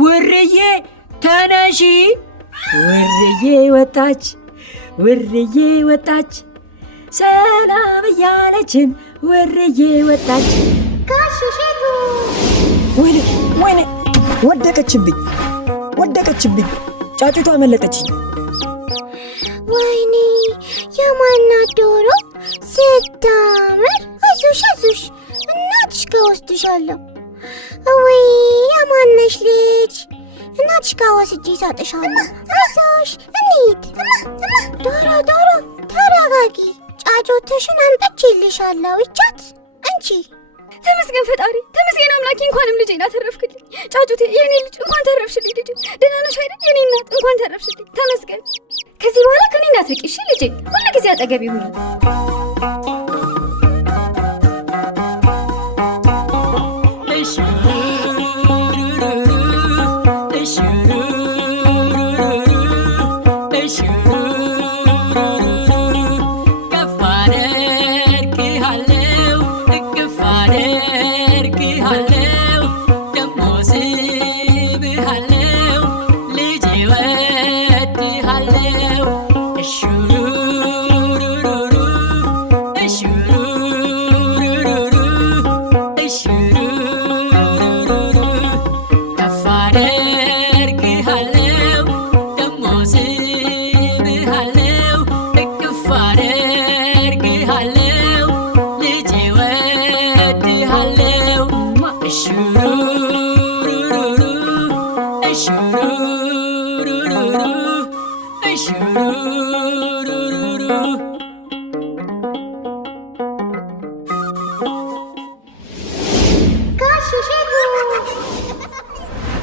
ውርዬ ተነሺ። ውርዬ ወጣች፣ ሰላም እያለችን ውርዬ ወጣች። ጋሽሽቱ ወይኔ ወደቀችብኝ። ጫጩቷ አመለጠችኝ። ወይኔ የማናት ዶሮ ስታምር። አይዞሽ እናትሽ ከወስድሻለሁ። ወይ የማነሽ ልጅ እናትሽ ጋር ወስጄ እሰጥሻለሁ። አይዞሽ እንሂድ። ዶሮ ተረጋጊ። ጫጩትሽን አምጥቼልሻለሁ። ይቻት እንቺ። ተመስገን ፈጣሪ፣ ተመስገን አምላኬ። እንኳንም ልጄን አተረፍክልኝ። ጫጩቴ የኔ ልጅ እንኳን ተረፍሽልኝ። ልጄ ደህና ነሽ አይደል? የኔ እናት እንኳን ተረፍሽልኝ። ተመስገን። ከዚህ በኋላ ከኔ እንዳትርቂ እሺ ልጄ? ሁሉ ጊዜ አጠገብ ይሁን።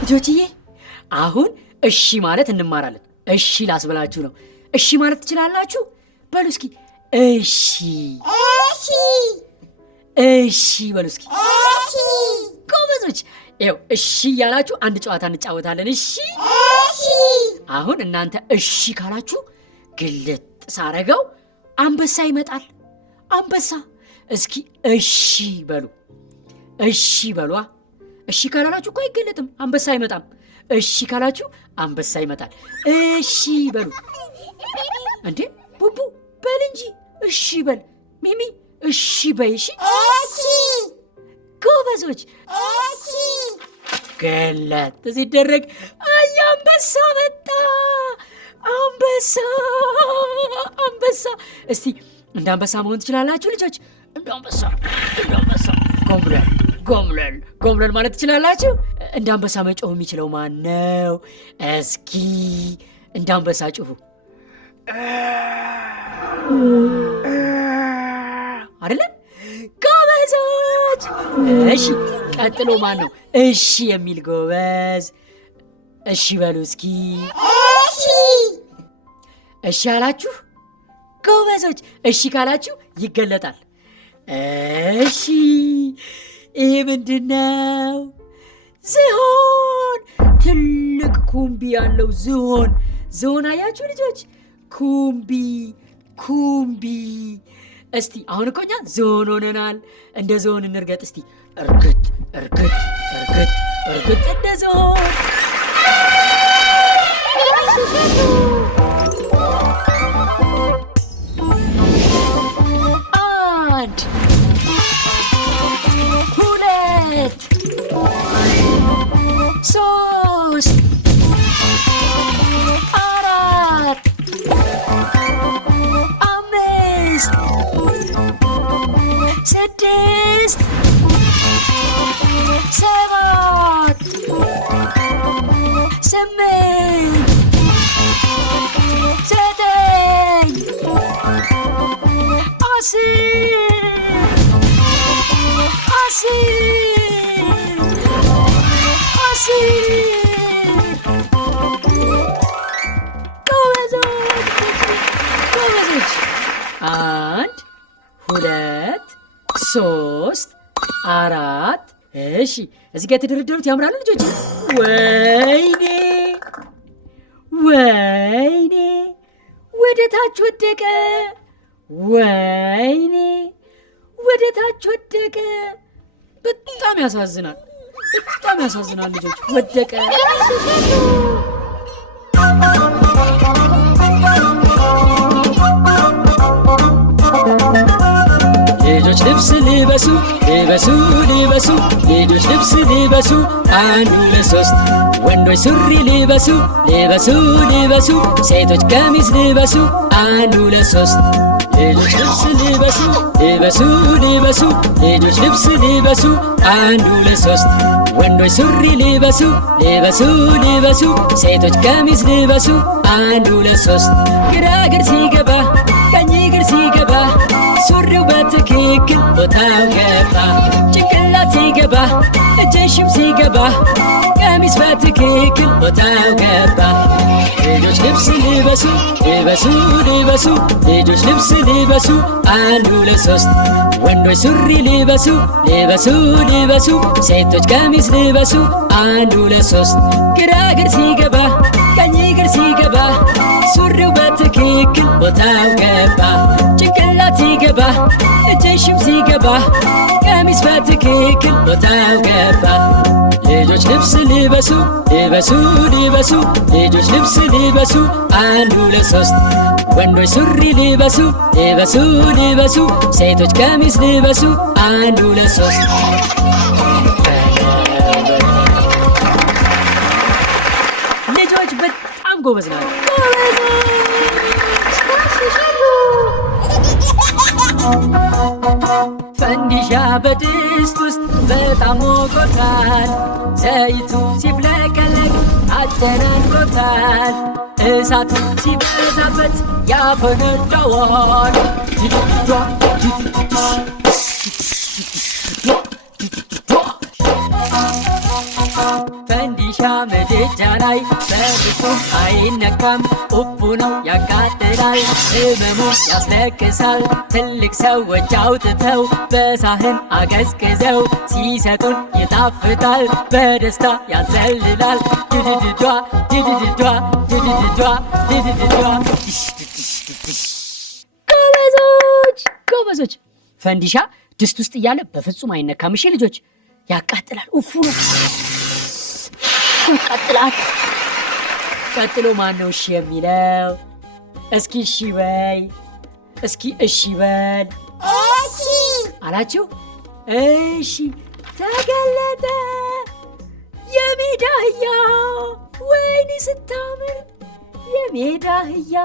ልጆችዬ አሁን እሺ ማለት እንማራለን። እሺ ላስበላችሁ ነው። እሺ ማለት ትችላላችሁ? በሉ እስኪ እሺ በሉ እስኪ። ጎበዞች። ይኸው እሺ እያላችሁ አንድ ጨዋታ እንጫወታለን። እሺ አሁን እናንተ እሺ ካላችሁ ግልጥ ሳረገው አንበሳ ይመጣል። አንበሳ። እስኪ እሺ በሉ። እሺ በሏ። እሺ ካላላችሁ እኮ አይገለጥም፣ አንበሳ አይመጣም። እሺ ካላችሁ አንበሳ ይመጣል። እሺ በሉ። እንዴ ቡቡ በል እንጂ እሺ በል። ሚሚ እሺ በይ። እሺ ጎበዞች። ገለጥ ሲደረግ አይ አንበሳ መጣ። አንበሳ። እስቲ እንደ አንበሳ መሆን ትችላላችሁ ልጆች? እንደ አንበሳ ጎምለል ማለት ትችላላችሁ? እንደ አንበሳ መጮህ የሚችለው ማን ነው? እስኪ እንደ አንበሳ ጩሁ። አይደለ? ጎበዞች። እሺ ቀጥሎ ማን ነው እሺ የሚል ጎበዝ? እሺ በሉ እስኪ። እሺ አላችሁ ጎበዞች። እሺ ካላችሁ ይገለጣል። እሺ ይሄ ምንድነው? ዝሆን፣ ትልቅ ኩምቢ ያለው ዝሆን። ዝሆን አያችሁ ልጆች? ኩምቢ። እስቲ አሁን እኮ እኛ ዝሆን ሆነናል። እንደ ዝሆን እንርገጥ እስቲ። እርግጥ እንደ ዝሆን። አንድ፣ ሁለት፣ ሶስት፣ አራት፣ አምስት፣ ስድስት፣ ሰባት፣ ስምንት፣ ዘጠኝ፣ 1 2 3 4 እሺ፣ እዚህ ጋር የተደረደሩት ያምራሉ ልጆች። ወይኔ ወደ ታች ወደቀ። ወይኔ ወደ ታች ወደቀ። በጣም ያሳዝናል ልጆች፣ ወደቀ። ልጆች ልብስ ልበሱ፣ ልጆች ልብስ ልበሱ፣ 1 2 3። ወንዶች ሱሪ ልበሱ፣ ሴቶች ቀሚስ ልበሱ፣ 1 2 3። ልጆች ልብስ ልበሱ፣ ልጆች ልብስ ልበሱ፣ 1 2 3። ወንዶች ሱሪ ልበሱ፣ ሴቶች ቀሚስ ልበሱ፣ 1 2 3። ግራ እግር ሲገባ ቀኝ እግር ሲገባ ሱሪው በትክክል ቦታው ገባ። ጭንቅላት ሲገባ እጅሽም ሲገባ ቀሚስ በትክክል ቦታው ገባ። ልጆች ልብስ ልበሱ፣ ልጆች ልብስ ልበሱ፣ 1 2 3። ወንዶች ሱሪ ልበሱ፣ ሴቶች ቀሚስ ልበሱ፣ 1 2 3። ግራ እግር ሲገባ ቀኝ እግር ሲገባ ሱሪው በትክክል ቦታው ገባ። ጭንቅላት ሲገባ እጅሽም ሲገባ ቀሚስ በትክክል ቦታው ገባ። ልጆች ልብስ ልበሱ፣ ልጆች ልብስ ልበሱ፣ 1 2 3። ወንዶች ሱሪ ልበሱ፣ ሴቶች ቀሚስ ልበሱ፣ 1 2 3። ልጆች በጣም ጎበዝ ናቸው። ፈንዲሻ በድስት ውስጥ በጣም ሞቆታል። ዘይቱ ሲፍለቀለቅ አጨናንቆታል። እሳቱ ሲበዛበት ያፈነዳዋል። ፈንዲሻ ምድጃ ላይ በፍጹም አይነካም። ኡፉ ነው ያቃጥላል፣ ህመሙ ያስለቅሳል። ትልቅ ሰዎች አውጥተው በሳህን አቀዝቅዘው ሲሰጡን ይጣፍጣል፣ በደስታ ያዘልላል። ድድድዷ ድድድዷ ድድድዷ ድድድዷ። ጎበዞች! ፈንዲሻ ድስት ውስጥ እያለ በፍጹም አይነካም። እሺ ልጆች፣ ያቃጥላል። ኡፉ ነው ያቃጥላል። ቀጥሎ ማን ነው እሺ የሚለው? እስኪ እሺ በይ። እስኪ እሺ በል። እሺ አላችሁ? እሺ፣ ተገለጠ። የሜዳ አህያ! ወይኔ ስታምር የሜዳ አህያ!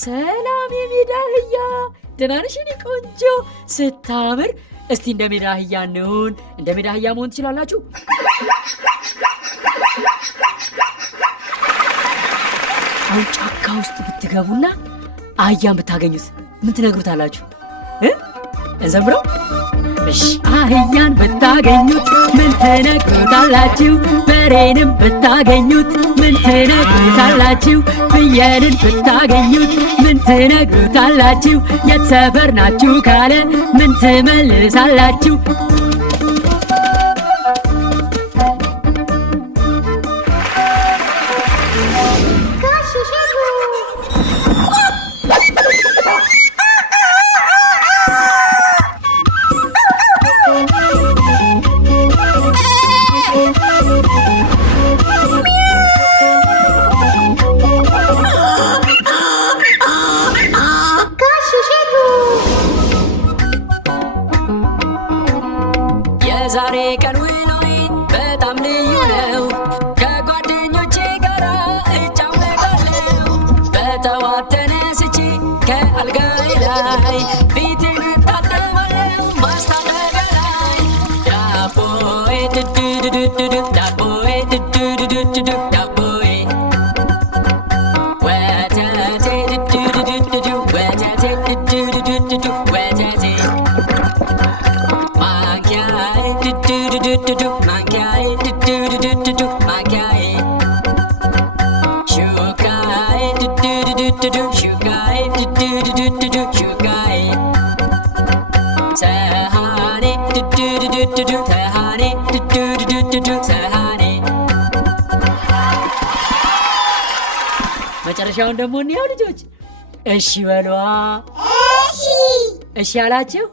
ሰላም የሜዳ አህያ! ደህና ነሽ የኔ ቆንጆ? ስታምር። እስቲ እንደ ሜዳ አህያ እንሁን። እንደ ሜዳ አህያ መሆን ትችላላችሁ? አሁን ጫካ ውስጥ ብትገቡና አህያን ብታገኙት ምን ትነግሩታላችሁ? እንዘምረው? እሺ። አህያን ብታገኙት ምን ትነግሩታላችሁ? በሬንም ብታገኙት ምን ትነግሩታላችሁ? ፍየልን ብታገኙት ምን ትነግሩታላችሁ? የት ሰፈር ናችሁ ካለ ምን ትመልሳላችሁ? አልጋዬ ላይ ፊቴን እታጠባለሁ ማስታጠቢያ ላይ ዳቦዬ ድድድድድድ ዳቦዬ ድድድድድድ ዳቦዬ ወተቴ ድድድድድድ ወተቴ ድድድድድድ ወተቴ ማንኪያዬ ድድድድድድ ማንኪያዬ ድድድድድድ ማንኪያዬ ሹካዬ ድድድድድድ ሹካዬ ድድድድድድ ሹካዬ ሰሃኔ ድድድድድድ ሰሃኔ ድድድድድድ ሰሃኔ መጨረሻውን ደግሞ እንየው ልጆች። እሺ በሏ። እሺ አላችሁ?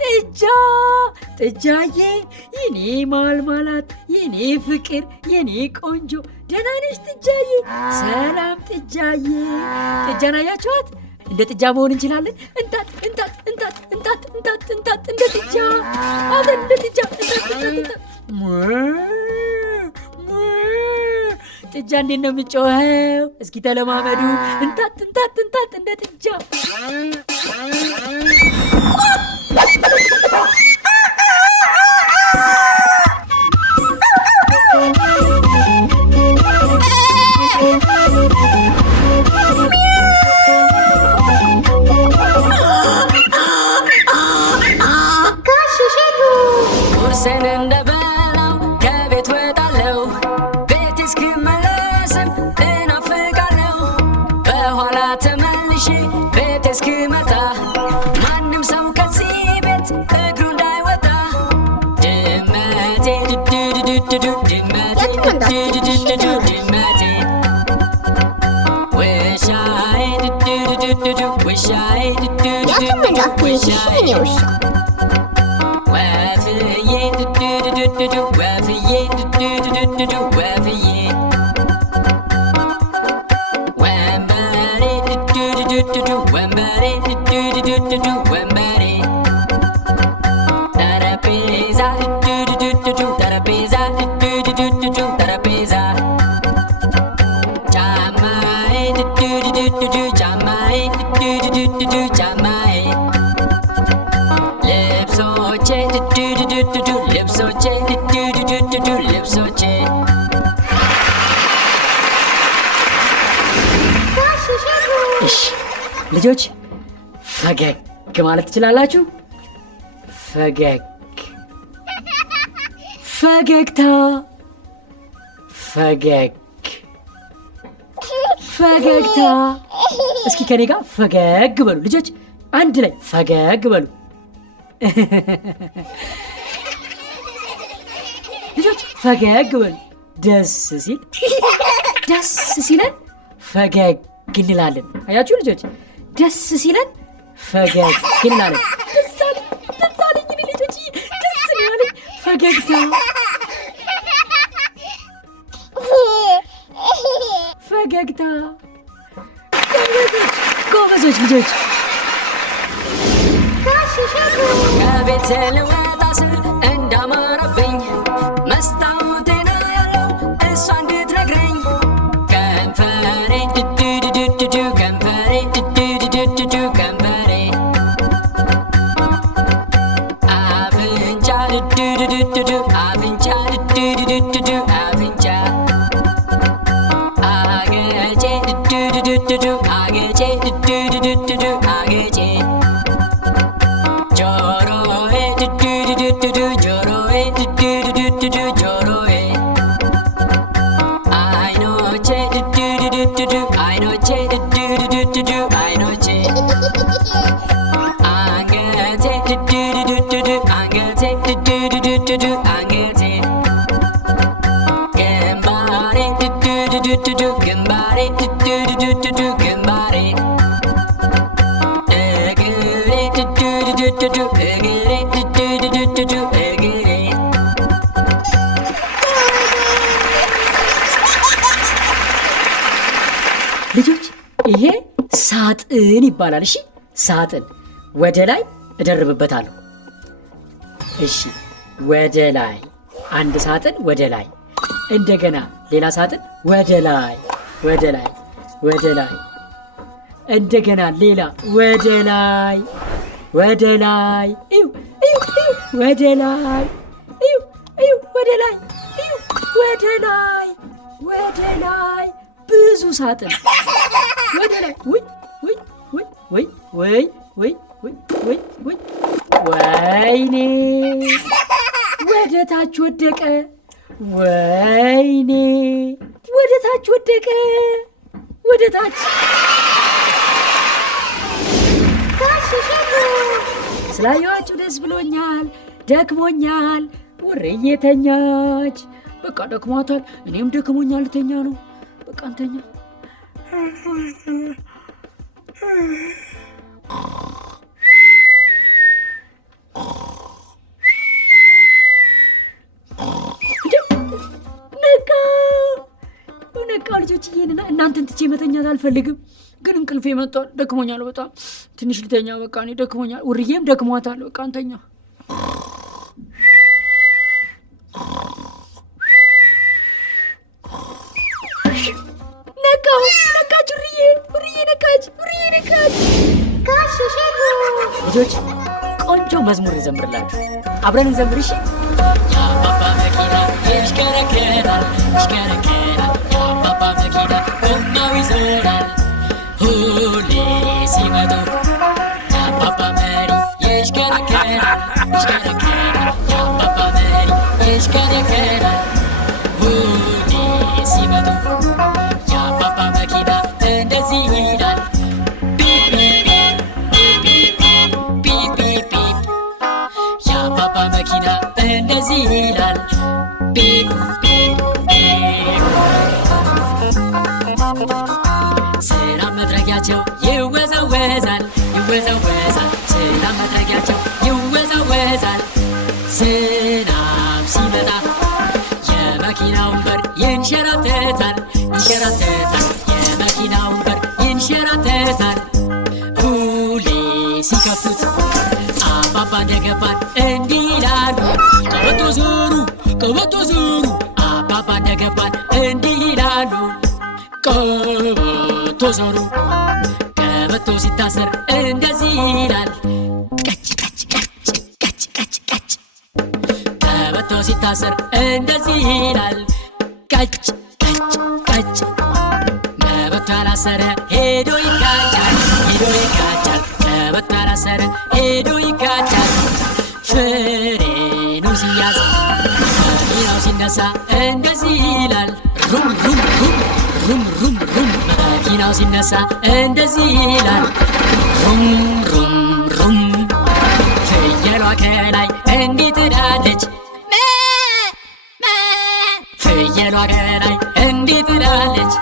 ጥጃ ጥጃዬ፣ የኔ ማልማላት፣ የኔ ፍቅር፣ የኔ ቆንጆ፣ ደህና ነሽ ጥጃዬ? ሰላም ጥጃዬ። ጥጃን አያችኋት? እንደ ጥጃ መሆን እንችላለን። እንጣጥ እንጣጥ እንጣጥ እንጣጥ እንጣጥ እንጣጥ እንደ ጥጃ አብረን እንደ ጥጃ እንጣጥ እንጣጥ። ጥጃ እንዴት ነው የምጮኸው? እስኪ ተለማመዱ። እንጣጥ እንጣጥ እንጣጥ እንደ ጥጃ። ቁርሴን እንደበላው ከቤት ወጣለሁ ቤት እስክመለስም እናፍቃለሁ በኋላ ተመልሼ ቤት እስክመጣ ማንም ሰው ከዚህ ቤት እግሩ እንዳይወጣ ድመቴ ድድድድድ ድመቴ ድድድድድ ድመቴ ውሻዬ ድድድድድ ውሻዬ ድድድድድ ውሻዬ ወፍዬ ድድድድድ ወፍዬ ድድድድድ ወፍዬ ወንበሬ ድድድድድ ወንበሬ ድድድድድ ወንበሬ ጠረጴዛ ድድድድድ ጠረጴዛ ድድድድድ ጠረጴዛ ጫማዬ ድድድድድ ጫማዬ ድድድድድ ጫማዬ ልብሶቼ ድድድድድ ልብሶቼ ድድድድድ ልብሶቼ እሺ ልጆች ፈገግ ማለት ትችላላችሁ። ፈገግ፣ ፈገግታ፣ ፈገግ፣ ፈገግታ። እስኪ ከኔ ጋር ፈገግ በሉ ልጆች፣ አንድ ላይ ፈገግ በሉ ልጆች፣ ፈገግ በሉ። ደስ ሲል ደስ ሲለን ፈገግ እንላለን። አያችሁ ልጆች፣ ደስ ሲለን ፈገግ እንላለን። ደስ አለኝ እኔ ልጆች፣ ደስ ነው ያለኝ ፈገግታ። ፈገግታ። ጎበዞች ልጆች። ከቤት ልወጣ ስል እንዳማረብኝ መስታወቴን አያለው እሷ እንድትነግረኝ ከንፈሬ ድድድድድ ከንፈሬ ድድድድድ ከንፈሬ አፍንጫ ድድድድድ አፍንጫ ድድድድድ አፍንጫ አገጬ ድድድድድ አገጬ ድድድድድ አገጬ ጆሮዬ ድድድድድ ጆሮዬ ድድድድድ ጆሮዬ አይኖቼ ድድድድድ አይኖቼ ድድድድድ አይኖቼ አንገቴ ድድድድድ አንገቴ ድድድድድ አንገቴ ግንባሬ ድድድድድ ግንባሬ ድድድድድ ግንባሬ እግሬ ድድድድድ እግሬ ድድድድድ እግሬ ልጆች ይሄ ሳጥን ይባላል። እሺ ሳጥን ወደ ላይ እደርብበታለሁ። እሺ ወደ ላይ አንድ ሳጥን ወደ ላይ፣ እንደገና ሌላ ሳጥን ወደ ላይ ወደ ላይ፣ ወደ ላይ እንደገና ሌላ ወደ ላይ ወደ ላይ እዩ እዩ እዩ ወደ ላይ እዩ እዩ ወደ ላይ እዩ ወደ ላይ ወደ ላይ ብዙ ሳጥን ወደ ላይ ውይ ውይ ውይ ውይ ውይ ውይ ውይ ውይ ወይኔ ወደ ታች ወደቀ ወይኔ ወደ ታች ወደቀ ወደ ታች ስላየኋችሁ ደስ ብሎኛል ደክሞኛል ውርዬ ተኛች በቃ ደክሟታል እኔም ደክሞኛል ልተኛ ነው በቃ እንተኛ ነቃ ልጆች እናንተን ትቼ መተኛት አልፈልግም ግን እንቅልፌ መጥቷል ደክሞኛል በጣም ትንሽ ልተኛ በቃ እኔ ደክሞኛል ውርዬም ደክሟታል በቃ እንተኛ ነቃች ውርዬ ነቃች ልጆች ቆንጆ መዝሙር እንዘምርላችሁ አብረን እንዘምር እሺ የአባባ መኪና ይሽከረከራል ይሽከረከራል የአባባ መኪና ጎማው ይዞራል ሁሌ ሲመጡ የአባባ መሪ ይሽከረከራል ይሽከረከራል የአባባ መሪ ይሽከረከራል ሁሌ ሲመጡ የአባባ መኪና እንደዚህ ይላል ቢፕ ቢፕ ቢፕ ቢፕ የአባባ መኪና እንደዚህ ይላል ቢፕ ቢፕ ስራ መጥረጊያቸው ይወዛወዛል ይወዛወዛል ስራ መጥረጊያቸው ይወዛወዛል ዝናብ ሲመጣ የመኪናውን በር ይንሸራተታል ይንሸራተታል የመኪናውን በር ይንሸራተታል ሁሌ ሲከፍቱት አባባ እንደገባን እንዲህ ይላሉ ቀበቶ ዞሩ አባባ እንደገባን እንዲህ ይላሉ ቀበቶ ዞሩ ቀበቶ ሲታሰር እንደዚህ ይላል ቀጭ ቀጭ ቀጭ ቀጭ ቀጭ ቀጭ ቀበቶ ሲታሰር እንደዚህ ይላል ቀጭ ቀጭ ቀጭ ቀበቶ ያላሰረ ሄዶ ይጋጫል ቀበቶ ያላሰረ ሄዶ ይጋጫል ፍሬኑ ሲያዝ መኪናው ሲነሳ እንደዚህ ይላል ሩም ሩም ሩም ሩም ሩም ሩም መኪናው ሲነሳ እንደዚህ ይላል ሩም ሩም ሩም ፍየሏ ከላይ እንዲህ ትላለች ፍየሏ ከላይ እንዲህ ትላለች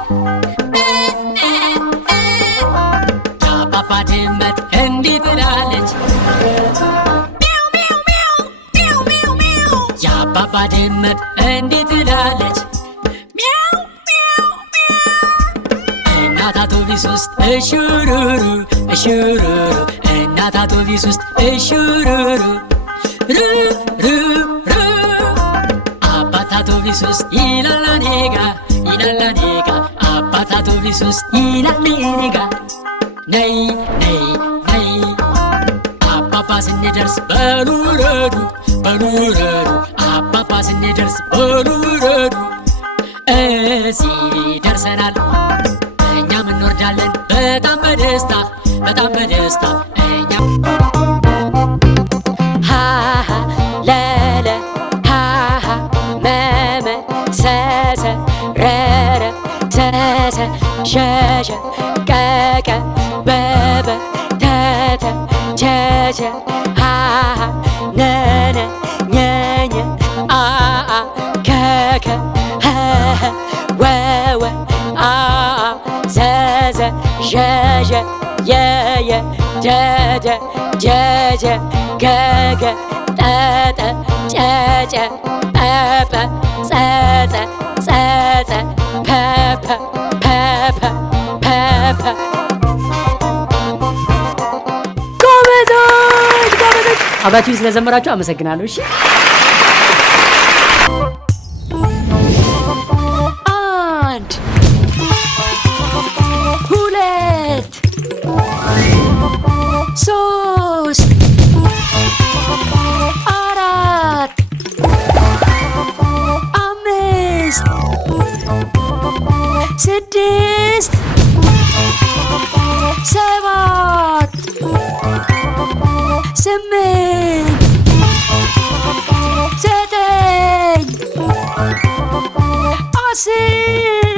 የአባባ ድመት እንዲህ ትላለች የአባባ ድመት እንዲህ ትላለች እናት አውቶቢስ ውስጥ እሹሩሩ እሹሩሩ እናት አውቶቢስ ውስጥ እሹሩሩ ሩ ሩ ሩ አባት አውቶቢስ ውስጥ ይላል እኔጋ አባት አውቶቢስ ውስጥ ይላል እኔጋ ነይ ነይ ነይ አባባ ስንደርስ በሉ ረዱ አባባ ስንደርስ በሉ ረዱ እዚህ ደርሰናል እኛም እንወርዳለን በጣም በደስታ እኛም ሃሃ ለለ ሃሃ መመ ሰሰ ረረ ሰሰ ሸሸ ቀቀ በበ ተተ ቸቸ ሃሃ ነነ ኘኘ አአ ከከ ሀሀ ወወ አአ ዘዘ ዠዠ የየ ጀጀ ጀጀ ገገ ጠጠ ጨጨ ጰጰ ጸጸ ጸጸ ፐፐ ፐፐ ፐፐ ጎበዞች አብራችሁኝ ስለዘመራችሁ አመሰግናለሁ። እሺ አንድ ስድስት ሰባት ስምንት ዘጠኝ አስር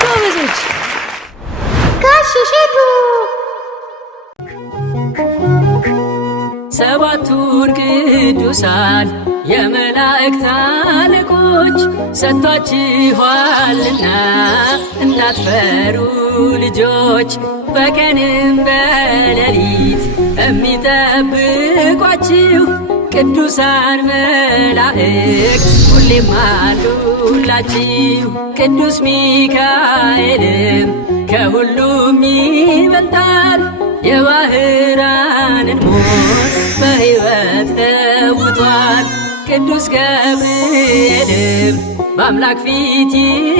ጎበዞች። ጋሽ እሸቱ ሰባቱን ቅዱሳን የመላእክት አለቆች ሰጥቷችኋልና እንዳትፈሩ ልጆች፣ በቀንም በሌሊት የሚጠብቋችሁ ቅዱሳን መላእክት ሁሌም አሉላችሁ። ቅዱስ ሚካኤልም ከሁሉም ይበልጣል፣ የባህራንን ሞት በሕይወት ለውጧል። ቅዱስ ገብርኤልም በአምላክ ፊት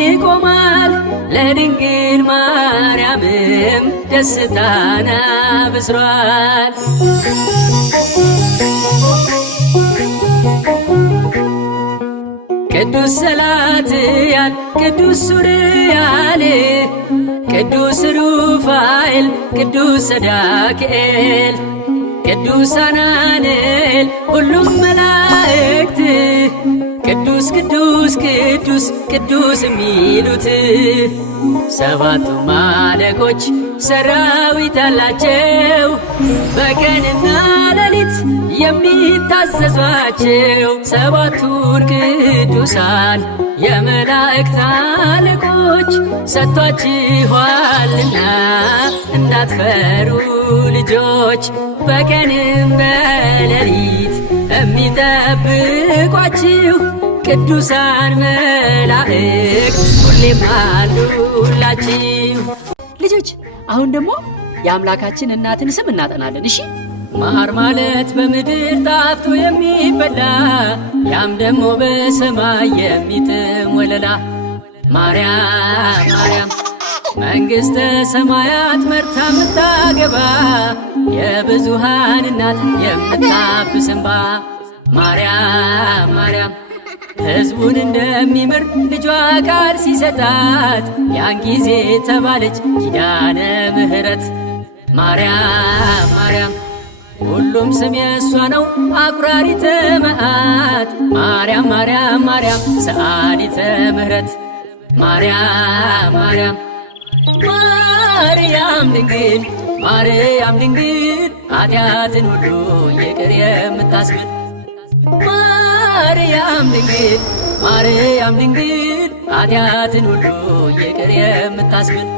ይቆማል፣ ለድንግል ማርያምም ደስታን አብስሯል። ቅዱስ ሰላትያል፣ ቅዱስ ሱርያል፣ ቅዱስ ሩፋኤል፣ ቅዱስ ሰዳክኤል፣ ቅዱስ አናንኤል ሁሉም መላእክት ቅዱስ ቅዱስ ቅዱስ ቅዱስ የሚሉት ሰባቱ አለቆች ሰራዊት አላቸው፣ በቀንና ሌሊት የሚታዘዟቸው። ሰባቱን ቅዱሳን የመላእክት አለቆች ሰጥቷችኋልና እንዳትፈሩ ልጆች፣ በቀንም በሌሊት የሚጠብቋችሁ ቅዱሳን መላእክት ሁሌም አሉላችሁ። ልጆች አሁን ደግሞ የአምላካችን እናትን ስም እናጠናለን። እሺ ማር ማለት በምድር ጣፍቶ የሚበላ ያም ደግሞ በሰማይ የሚጥም ወለላ። ማርያም ማርያም መንግሥተ ሰማያት መርታ የምታገባ የብዙሃን እናት የምታብስ እንባ። ማርያም ማርያም ሕዝቡን እንደሚምር ልጇ ቃል ሲሰጣት ያን ጊዜ ተባለች ኪዳነ ምሕረት። ማርያም ማርያም ሁሉም ስም የእሷ ነው አኩራሪተ መዓት። ማርያም ማርያም ማርያም ሰአሊተ ምሕረት። ማርያም ማርያም ማርያም ድንግል ማርያም ድንግል ኃጢአትን ሁሉ ይቅር የምታስብል። ማርያም ድንግል ማርያም ድንግል ኃጢአትን ሁሉ ይቅር የምታስብል